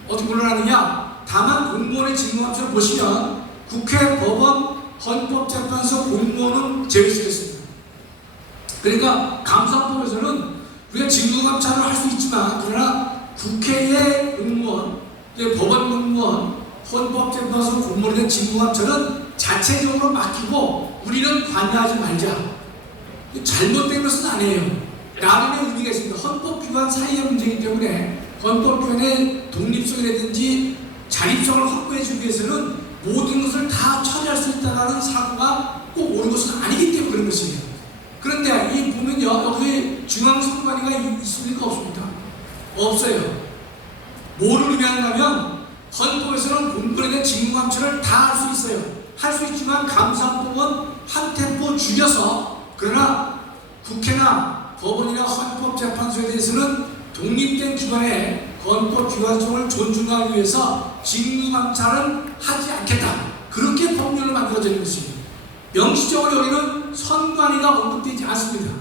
어떻게 물러나느냐? 다만 공무원의 직무감찰을 보시면 국회, 법원, 헌법재판소 공무원은 제외시켰습니다. 그러니까 감사원법에서는 우리가 직무감찰을 할 수 있지만, 그러나 국회의 공무원, 법원 공무원, 헌법재판소 공무원에 대한 직무감찰은 자체적으로 맡기고 우리는 관여하지 말자. 잘못된 것은 아니에요. 나름의 의미가 있습니다. 헌법기관 사이의 문제이기 때문에 헌법기관의 독립성이라든지 자립성을 확보해주기 위해서는 모든 것을 다 처리할 수 있다는 사고가 꼭 옳은 것은 아니기 때문에 그런 것이에요. 그런데 이 보면요, 여기 중앙선관위가 있습니까? 없습니까? 없어요. 뭐를 의미하냐면 헌법에서는 공무원에 대한 직무감찰을 다 할 수 있어요. 할 수 있지만 감사법은 한 템포 줄여서, 그러나 국회나 법원이나 헌법재판소에 대해서는 독립된 기관의 헌법기관성을 존중하기 위해서 직무감찰은 하지 않겠다. 그렇게 법률을 만들어져 있는 것입니다. 명시적으로 여기는 선관위가 언급되지 않습니다.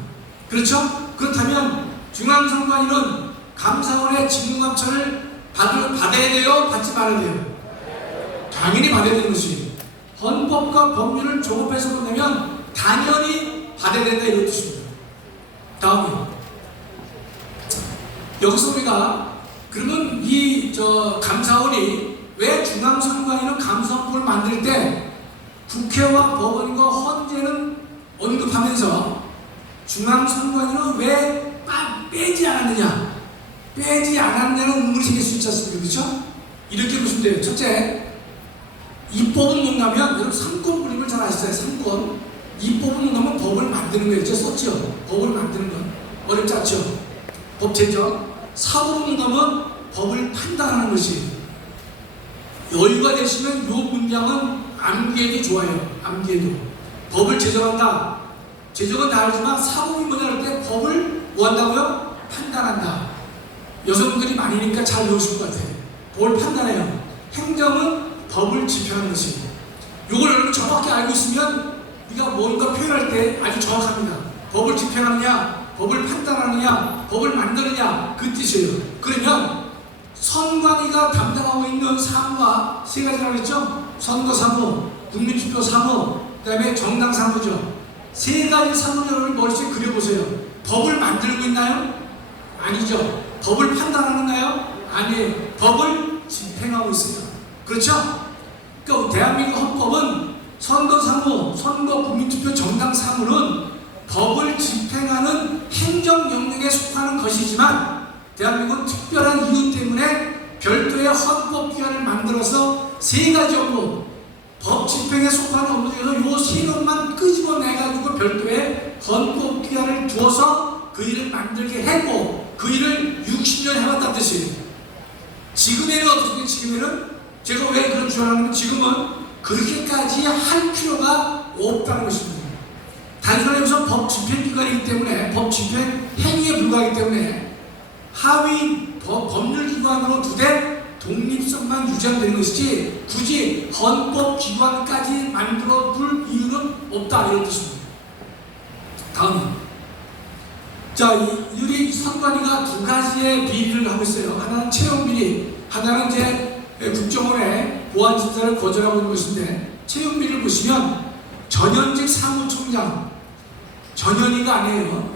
그렇죠? 그렇다면 중앙선관위는 감사원의 직무감찰을 받아야 돼요? 받지 말아야 돼요? 당연히 받아야 되는 것이, 헌법과 법률을 종합해서 본다면 당연히 받아야 된다, 이런 뜻입니다. 다음이요. 여기서 우리가 그러면 감사원이 왜 중앙선관위는 감사원법을 만들 때 국회와 법원과 헌재는 언급하면서 중앙선관위는 왜 빼지 않았느냐? 빼지 않았냐는 의문이 생길 수 있지 않습니까? 그렇죠? 이렇게 보시면 돼요. 첫째, 입법은 뭔가면, 여러분 삼권 분립을 잘 아시잖아요. 삼권. 입법은 뭔가면 법을 만드는 거예요. 제가 썼죠? 법을 만드는 건 어렵지 않죠? 법 제정. 사법은 뭔가면 법을 판단하는 것이, 여유가 되시면 이 문장은 암기해도 좋아요. 암기해도. 법을 제정한다. 제정은 다 알지만 사법이 뭐냐 할 때 법을 뭐 한다고요? 판단한다. 여성분들이 많으니까 잘 배우실 것 같아요. 법을 판단해요. 행정은 법을 집행하는 것이. 이걸 여러분 정확히 알고 있으면 네가 뭔가 표현할 때 아주 정확합니다. 법을 집행하느냐, 법을 판단하느냐, 법을 만드느냐, 그 뜻이에요. 그러면 선관위가 담당하고 있는 사무가 세 가지라고 했죠? 선거사무, 국민투표사무, 그 다음에 정당사무죠. 세 가지 사무를 여러분 머릿속에 그려보세요. 법을 만들고 있나요? 아니죠. 법을 판단하는가요? 아니에요. 법을 집행하고 있어요. 그렇죠? 그러니까 대한민국 헌법은 선거사무, 선거 국민투표 정당사무는 법을 집행하는 행정명령에 속하는 것이지만 대한민국은 특별한 이유 때문에 별도의 헌법기관을 만들어서 세 가지 업무, 법 집행에 속하는 업무 중에서 요 세 것만 끄집어내가지고 별도의 헌법기관을 두어서 그 일을 만들게 했고 그 일을 60년 해왔다는 뜻이에요. 지금에는 어떻게 지금에는 제가 왜 그런 주장하냐면 지금은 그렇게까지 할 필요가 없다는 것입니다. 단순하게 우선 법 집행기관이기 때문에 법 집행 행위에 불과하기 때문에 하위 법률기관으로 두되 독립성만 유지하면 것이지 굳이 헌법기관까지 만들어 둘 이유는 없다 이런 뜻입니다. 다음, 자, 우리 선관위가 두 가지의 비리를 하고 있어요. 하나는 채용 비리, 하나는 이제 국정원의 보안 심사를 거절하고 있는 것인데 채용 비리를 보시면 전현직 사무총장, 전현희가 아니에요.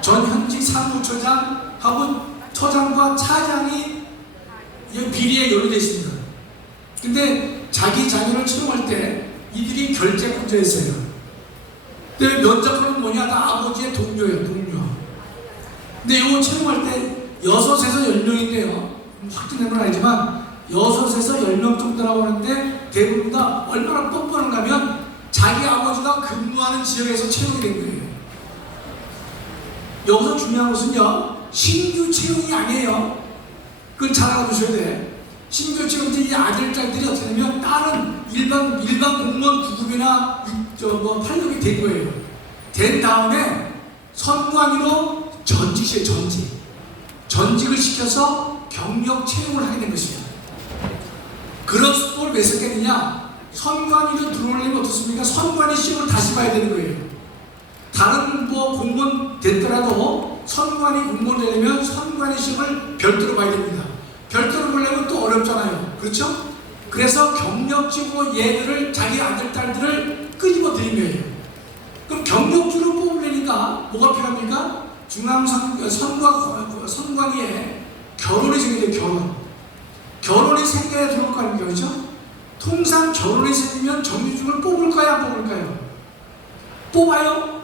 전현직 사무처장하고 처장과 차장이 비리에 연루되어 있습니다. 근데 자기 자녀를 채용할 때 이들이 결재권자였어요. 근데 면접은 뭐냐? 다 아버지의 동료예요, 동료. 근데 이거 채용할 때 6에서 10명인데요. 확진된 건 아니지만 6에서 10명 정도라고 하는데 대부분 다 얼마나 뻔뻔한가 하면 자기 아버지가 근무하는 지역에서 채용이 된 거예요. 여기서 중요한 것은요, 신규 채용이 아니에요. 그걸 잘 알아두셔야 돼. 신규 채용 때 이 아들, 딸들이 어떻게 되면 다른 일반 공무원 9급이나 8급이 된 거예요. 된 다음에 선관위로 전직시켜요, 전직을 시켜서 경력 채용을 하게 된 것입니다. 그런 수법을 왜 썼겠느냐? 선관위로 들어오려면 어떻습니까? 선관위 시험을 다시 봐야 되는 거예요. 다른 공무원 됐더라도 선관위 공무원 되려면 선관위 시험을 별도로 봐야 됩니다. 별도로 보려면 또 어렵잖아요. 그렇죠? 그래서 경력직으로 얘들을 자기 아들, 딸들을 끄집어 들인 거예요. 그럼 경력직으로 뽑으려니까 뭐가 필요합니까? 선관위에 결혼이 생겨야 돼요. 결혼이 생겨야 들어올 거 아닙니까? 그렇죠? 통상 결혼이 생기면 정규직을 뽑을까요? 안 뽑을까요? 뽑아요?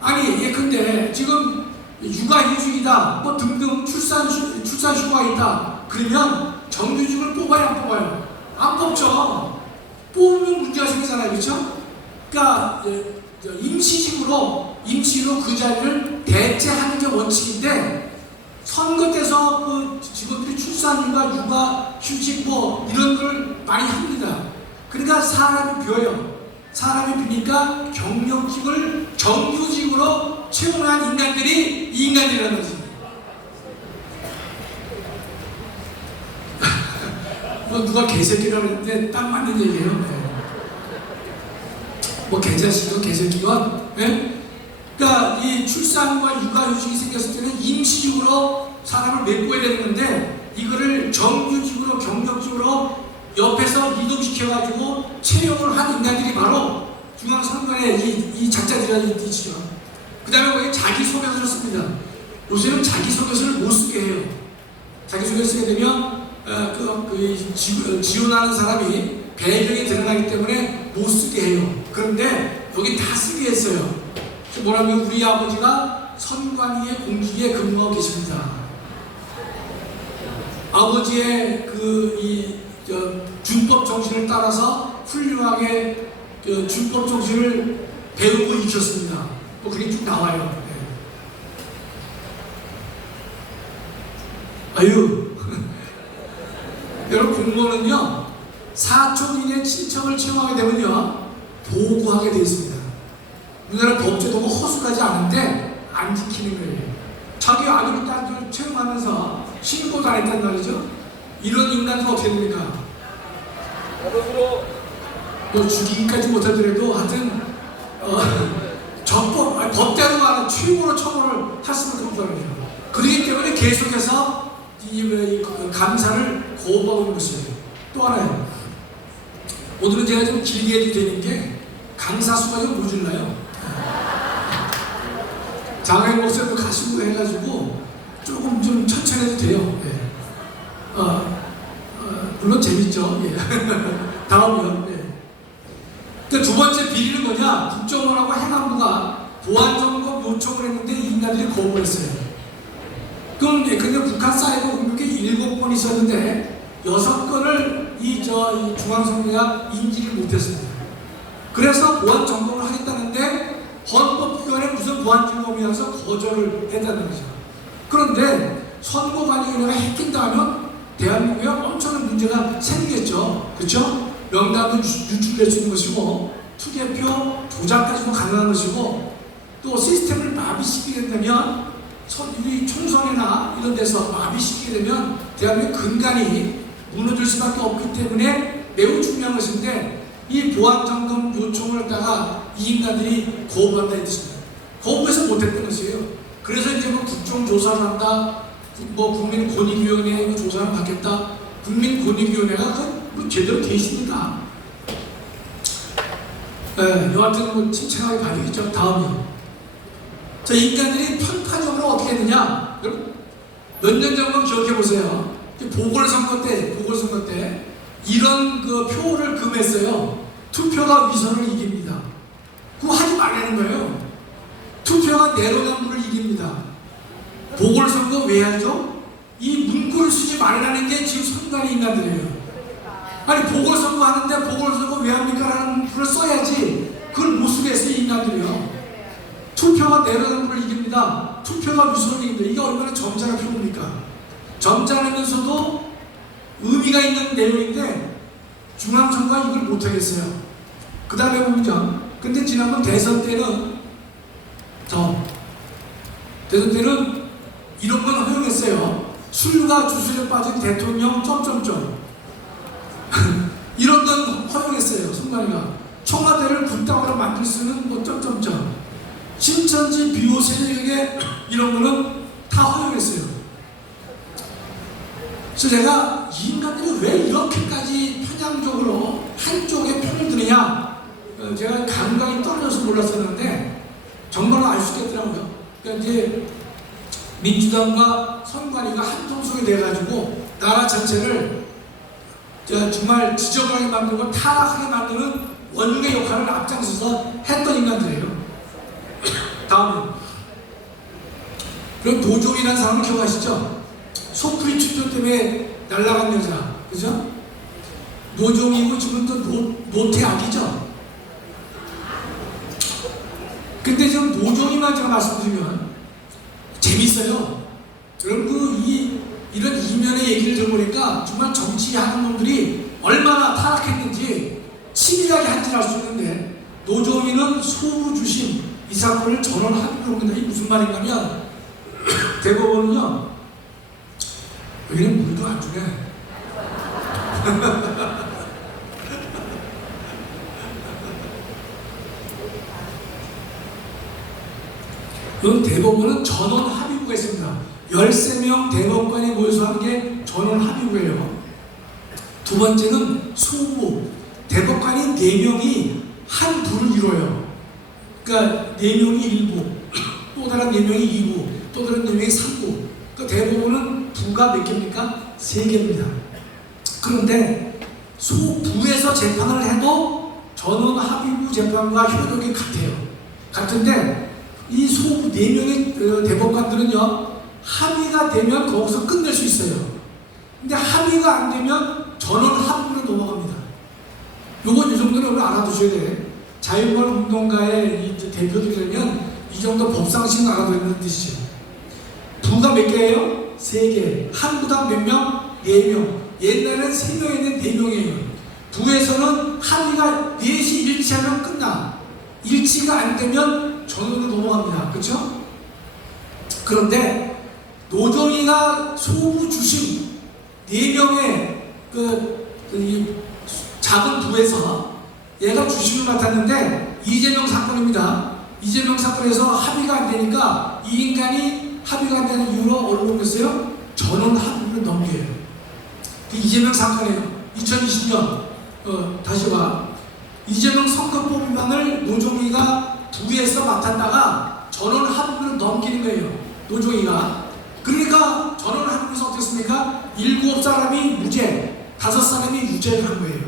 아니, 예컨대 지금 육아휴직이다, 뭐 등등 출산휴가가 있다. 그러면 정규직을 뽑아야 안 뽑아요? 안 뽑죠. 뽑으면 문제가 생기잖아요, 그렇죠? 그러니까 임시직으로 그 자리를 대체하는 게 원칙인데 선거 때서 그 직원들이 출산휴가, 육아휴직 뭐 이런 걸 많이 합니다. 그러니까 사람이 비어요. 사람이 비니까 경력직을 정규직으로 채용한 인간들이 이 인간들이라는 거지. 뭐 누가 개새끼라고 했는데 딱 맞는 얘기예요. 뭐 개자식이건 개새끼건. 그러니까 이 출산과 육아휴직이 생겼을 때는 임시직으로 사람을 메꿔야 되는 건데 이거를 정규직으로 경력직으로 옆에서 이동시켜가지고 채용을 한 인간들이 바로 중앙선관위의 이 작자들이라는 뜻이죠. 그 다음에 거기 자기소개서를 씁니다. 요새는 자기소개서를 못 쓰게 해요. 자기소개서 쓰게 되면 지원하는 사람이 배경이 드러나기 때문에 못 쓰게 해요. 그런데 여기 다 쓰게 했어요. 뭐라면 우리 아버지가 선관위의 공직에 근무하고 계십니다. 아버지의 준법 정신을 따라서 훌륭하게 준법 정신을 배우고 익혔습니다. 뭐 그게 쭉 나와요. 아유, 여러분 공무원은요 4초 이내 신청을 채용하게 되면요 보고하게 되어 있습니다. 우리나라 법제도가 허술하지 않은데 안 지키는 거예요. 자기 아들, 딸들 채용하면서 신고도 안 했단 말이죠. 이런 인간은 어떻게 됩니까? 뭐 죽이기까지 못하더라도 하여튼 법대로 말하는 최고로 처벌을 할 수밖에 없다는 거죠. 그렇기 때문에 계속해서 이 감사를 거부하고 있는 것이에요. 또 하나요. 오늘은 제가 좀 길게 해도 되는 게 강사 수가 좀 모질라요. 장애 목소리도 가시고 해가지고 조금 좀 천천히 해도 돼요. 예. 물론 재밌죠. 예. 다음이요. 예. 그러니까 두 번째 비리는 뭐냐? 국정원하고 행안부가 보안점검 요청을 했는데 인간들이 거부했어요. 그럼 근데 북한 사이버 공격이 7번 있었는데 6건을 이 중앙선대가 인지를 못했습니다. 그래서 보안 점검을 하겠다는데 헌법기관에 무슨 보안 점검이라서 거절을 했다는 거죠. 그런데 선거관리위원회가 해킨다 하면 대한민국에 엄청난 문제가 생기겠죠. 그렇죠? 명단도 유출될 수 있는 것이고 투개표 조작까지도 가능한 것이고 또 시스템을 마비시키게 된다면 우리 총선이나 이런 데서 마비시키게 되면 대한민국 근간이 무너질 수밖에 없기 때문에 매우 중요한 것인데 이 보안점검 요청을 했다가 이 인간들이 거부한다 했습니다. 거부해서 못했던 것이에요. 그래서 이제 뭐 국정조사를 한다, 뭐 국민권익위원회 조사를 받겠다. 국민권익위원회가 뭐 제대로 돼 있습니다. 여하튼 뭐 칭찬하게 봐야겠죠. 다음이요. 자, 인간들이 편파적으로 어떻게 했느냐? 몇 년 전만 기억해 보세요. 보궐선거 때 이런 그 표를 금했어요. 투표가 위선을 이깁니다. 그거 하지 말라는 거예요. 투표가 내로남불을 이깁니다. 보궐선거 왜 하죠? 이 문구를 쓰지 말라는 게 지금 선관위 인간들이에요. 아니 보궐선거 하는데 보궐선거 왜 합니까? 라는 글을 써야지. 그걸 못 쓰겠어요 인간들이요. 투표가 내로남불을 이깁니다. 투표가 위선을 이깁니다. 이게 얼마나 점잖은 표입니까? 점잖으면서도 의미가 있는 내용인데 중앙선거가 이걸 못하겠어요. 그 다음에 보면 근데 지난번 대선 때는 이런 건 허용했어요. 술과 주술에 빠진 대통령 이런 건 허용했어요. 선관위가 청와대를 불당으로 만들 수 있는 뭐 신천지 비호 세력에게 이런 거는 다 허용했어요. 그래서 제가 이 인간들이 왜 이렇게까지 편향적으로 한쪽에 편을 드느냐, 제가 감각이 떨어져서 몰랐었는데 정말로 알 수 있겠더라고요. 그러니까 이제 민주당과 선관위가 한통속이 돼가지고 나라 전체를 정말 지저분하게 만들고 타락하게 만드는 원흉의 역할을 앞장서서 했던 인간들이에요. 다음은 그럼 노종이라는 사람을 기억하시죠? 소프리 투표 때문에 날아간 여자, 그죠? 노종이고 지금 또 노태악이죠? 근데 지금 노종이만 제가 말씀드리면 재밌어요. 여러분 이런 이면의 얘기를 들어보니까 정말 정치하는 놈들이 얼마나 타락했는지 치밀하게 한지를 알 수 있는데 노종이는 소부주심 이 사건을 전원합의로 본다. 이게 무슨 말인가 하면 대법원은요 여기는 물도 안 주네. 이건 대법원은 전원 합의부가 있습니다. 13명 대법관이 모여서 한 게 전원 합의부예요. 두 번째는 소부. 대법관이 4명이 한 부를 이뤄요. 그러니까 4명이 1부, 또 다른 4명이 2부, 또 다른 4명이 3부. 그 대법원은 부가 몇 개입니까? 3개입니다. 그런데 소부에서 재판을 해도 전원 합의부 재판과 효력이 같아요. 같은데 이 소부 4명의 대법관들은요 합의가 되면 거기서 끝낼 수 있어요. 근데 합의가 안 되면 전원 합의로 넘어갑니다. 요건 이 정도는 여러분 알아두셔야 돼. 자유권 운동가의 대표들이라면 이 정도 법상식은 알아둬야 되는 뜻이죠. 부가 몇 개예요? 3개. 한 부당 몇 명? 4명. 옛날에는 3명인데 4명이에요. 부에서는 합의가 4시 일치하면 끝나. 일치가 안 되면 전원으로 넘어갑니다. 그렇죠? 그런데 노정희가 소부 주심 4명의 작은 부에서 얘가 주심을 맡았는데 이재명 사건입니다. 이재명 사건에서 합의가 안 되니까 이 인간이 합의가 안 되는 이유로 어디로 옮겼어요? 전원 합의를 넘겨요. 그 이재명 사건이에요. 2020년 다시 와. 이재명 선거법 위반을 노정희가 부에서 맡았다가 전원 합의를 넘기는 거예요. 노종이가. 그러니까 전원을 하면서 어떻습니까? 7사람이 무죄, 5사람이 유죄를 한 거예요.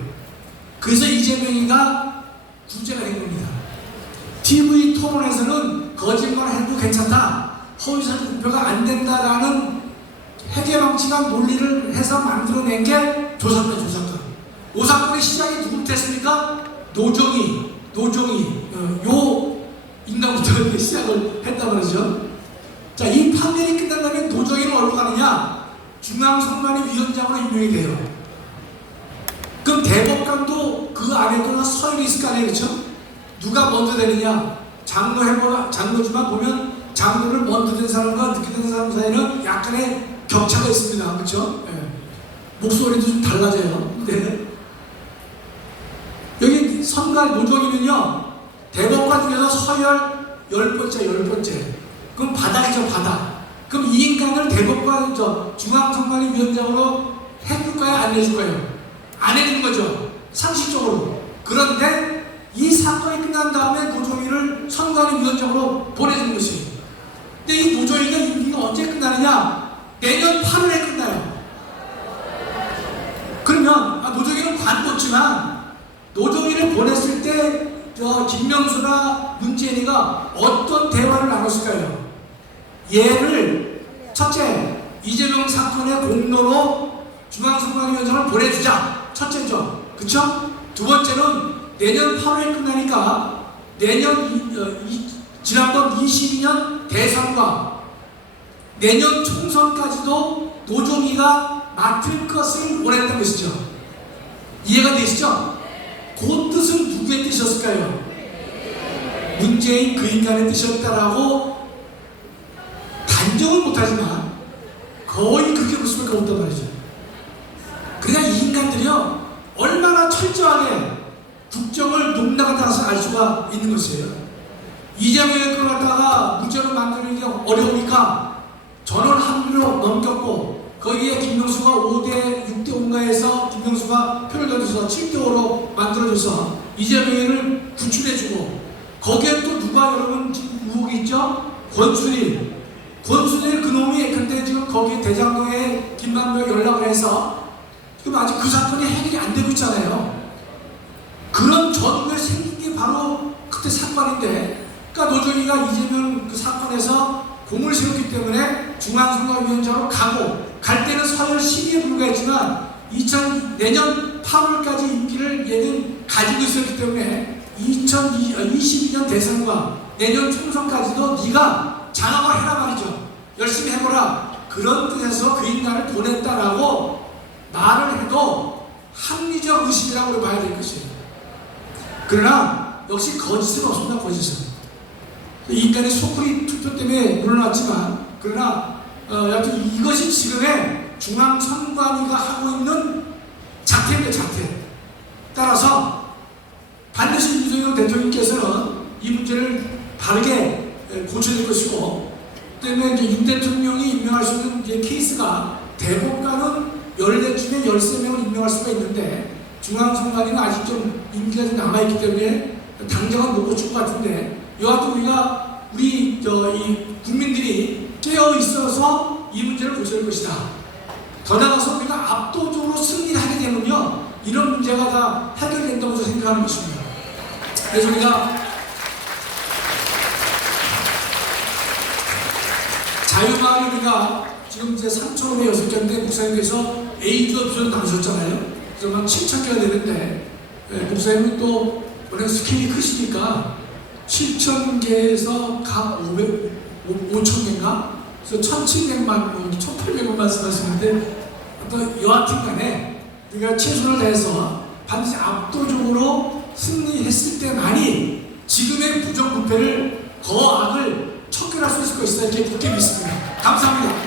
그래서 이재명이가 구제가 된 겁니다. TV 토론에서는 거짓말 해도 괜찮다, 허위사실 공표가 안 된다라는 해계방치한 논리를 해서 만들어낸 게 조사건, 조사건. 오사건의 시작이 누구부터 했습니까? 노종이 요 인간부터 시작을 했다고 그러죠. 자, 이 판결이 끝난다면 노종이는 어디로 가느냐? 중앙선관위 위원장으로 임명이 돼요. 그럼 대법관도 그 안에 또 서열이 있을 거 아니에요, 그렇죠? 누가 먼저 되느냐? 장로지만 보면 장로를 먼저 된 사람과 늦게 된 사람 사이는 약간의 격차가 있습니다, 그렇죠? 네. 목소리도 좀 달라져요. 네. 여기 선관 노종이면요, 대법관 중에서 서열 10번째. 그럼 바닥이죠, 바닥. 그럼 이 인간을 대법관, 중앙선관위 위원장으로 해줄까요, 안 해줄까요? 안 해주는 거죠, 상식적으로. 그런데 이 사건이 끝난 다음에 노종이를 선관위 위원장으로 보내준 것이에요. 근데 이 노종이가 임기가 언제 끝나느냐? 내년 8월에 끝나요. 그러면 노종이는 관뒀지만 노종이를 보냈을 때 김명수나 문재인이가 어떤 대화를 나눴을까요? 얘를 첫째, 이재명 사건의 공로로 중앙선관위원장을 보내주자, 첫째죠, 그쵸? 두 번째는 내년 8월에 끝나니까 지난번 22년 대선과 내년 총선까지도 노종이가 맡을 것을 원했던 것이죠. 이해가 되시죠? 그 뜻은 누구의 뜻이었을까요? 문재인 그 인간의 뜻이었다라고 단정은 못하지만 거의 그렇게 볼 수밖에 없단 말이죠. 그냥 이 인간들이요, 얼마나 철저하게 국정을 농락한다고 알 수가 있는 것이에요. 이재명을 끌어다가 무죄로 만드는 게 어려우니까 전원 합의로 넘겼고, 거기에 김명수가 5대 6대 5인가에서 김명수가 표를 던져서 7대 5로 만들어줘서 이재명을 구출해주고, 거기에 또 누가 여러분 지금 의혹이 있죠? 권순일 그놈이, 근데 지금 거기 대장동에 김만배 연락을 해서 지금 아직 그 사건이 해결이 안 되고 있잖아요. 그런 전후에 생긴 게 바로 그때 사건인데, 그러니까 노종이가 이재명 그 사건에서 공을 세웠기 때문에 중앙선관위원장으로 갈 때는 서열 12에 불과했지만 내년 8월까지 임기를 얘는 가지고 있었기 때문에 2022년 대선과 내년 총선까지도 네가 장악을 해라 말이죠. 열심히 해보라. 그런 뜻에서 그 인간을 보냈다라고 말을 해도 합리적 의심이라고 봐야 될 것이에요. 그러나 역시 거짓은 없습니다. 거짓은. 이 인간의 속풀이 투표 때문에 물러났지만, 그러나 여튼 이것이 지금의 중앙선관위가 하고 있는 작태입니다. 작태. 따라서 반드시 윤석열 대통령께서는 이 문제를 바르게 고쳐야 될 것이고, 때문에 이제 윤 대통령이 임명할 수 있는 이제 케이스가 대법관은 14중에 13명을 임명할 수가 있는데, 중앙선관위는 아직 좀 임기가 좀 남아있기 때문에 당장은 못 고칠 것 같은데, 여하튼 우리 국민들이 깨어 있어서 이 문제를 고칠 것이다. 더 나아가서 우리가 압도적으로 승리를 하게 되면요, 이런 문제가 다 해결된다고 생각하는 것입니다. 그래서 우리가 자유마을 우리가 지금 이제 3,506개인데 목사님께서 A조 비전 나누셨잖아요. 그래서 한 7,000개가 되는데, 목사님은 또 워낙 스케일이 크시니까 7,000개에서 각 5,000개인가? 그래서 1,700만, 1,800만 말씀하시는데, 어떤 여하튼 간에 우리가 최선을 다해서 반드시 압도적으로 승리했을 때만이 지금의 부정부패를, 거악을 척결할 수 있을 것이다. 이렇게 굳게 믿습니다. 감사합니다.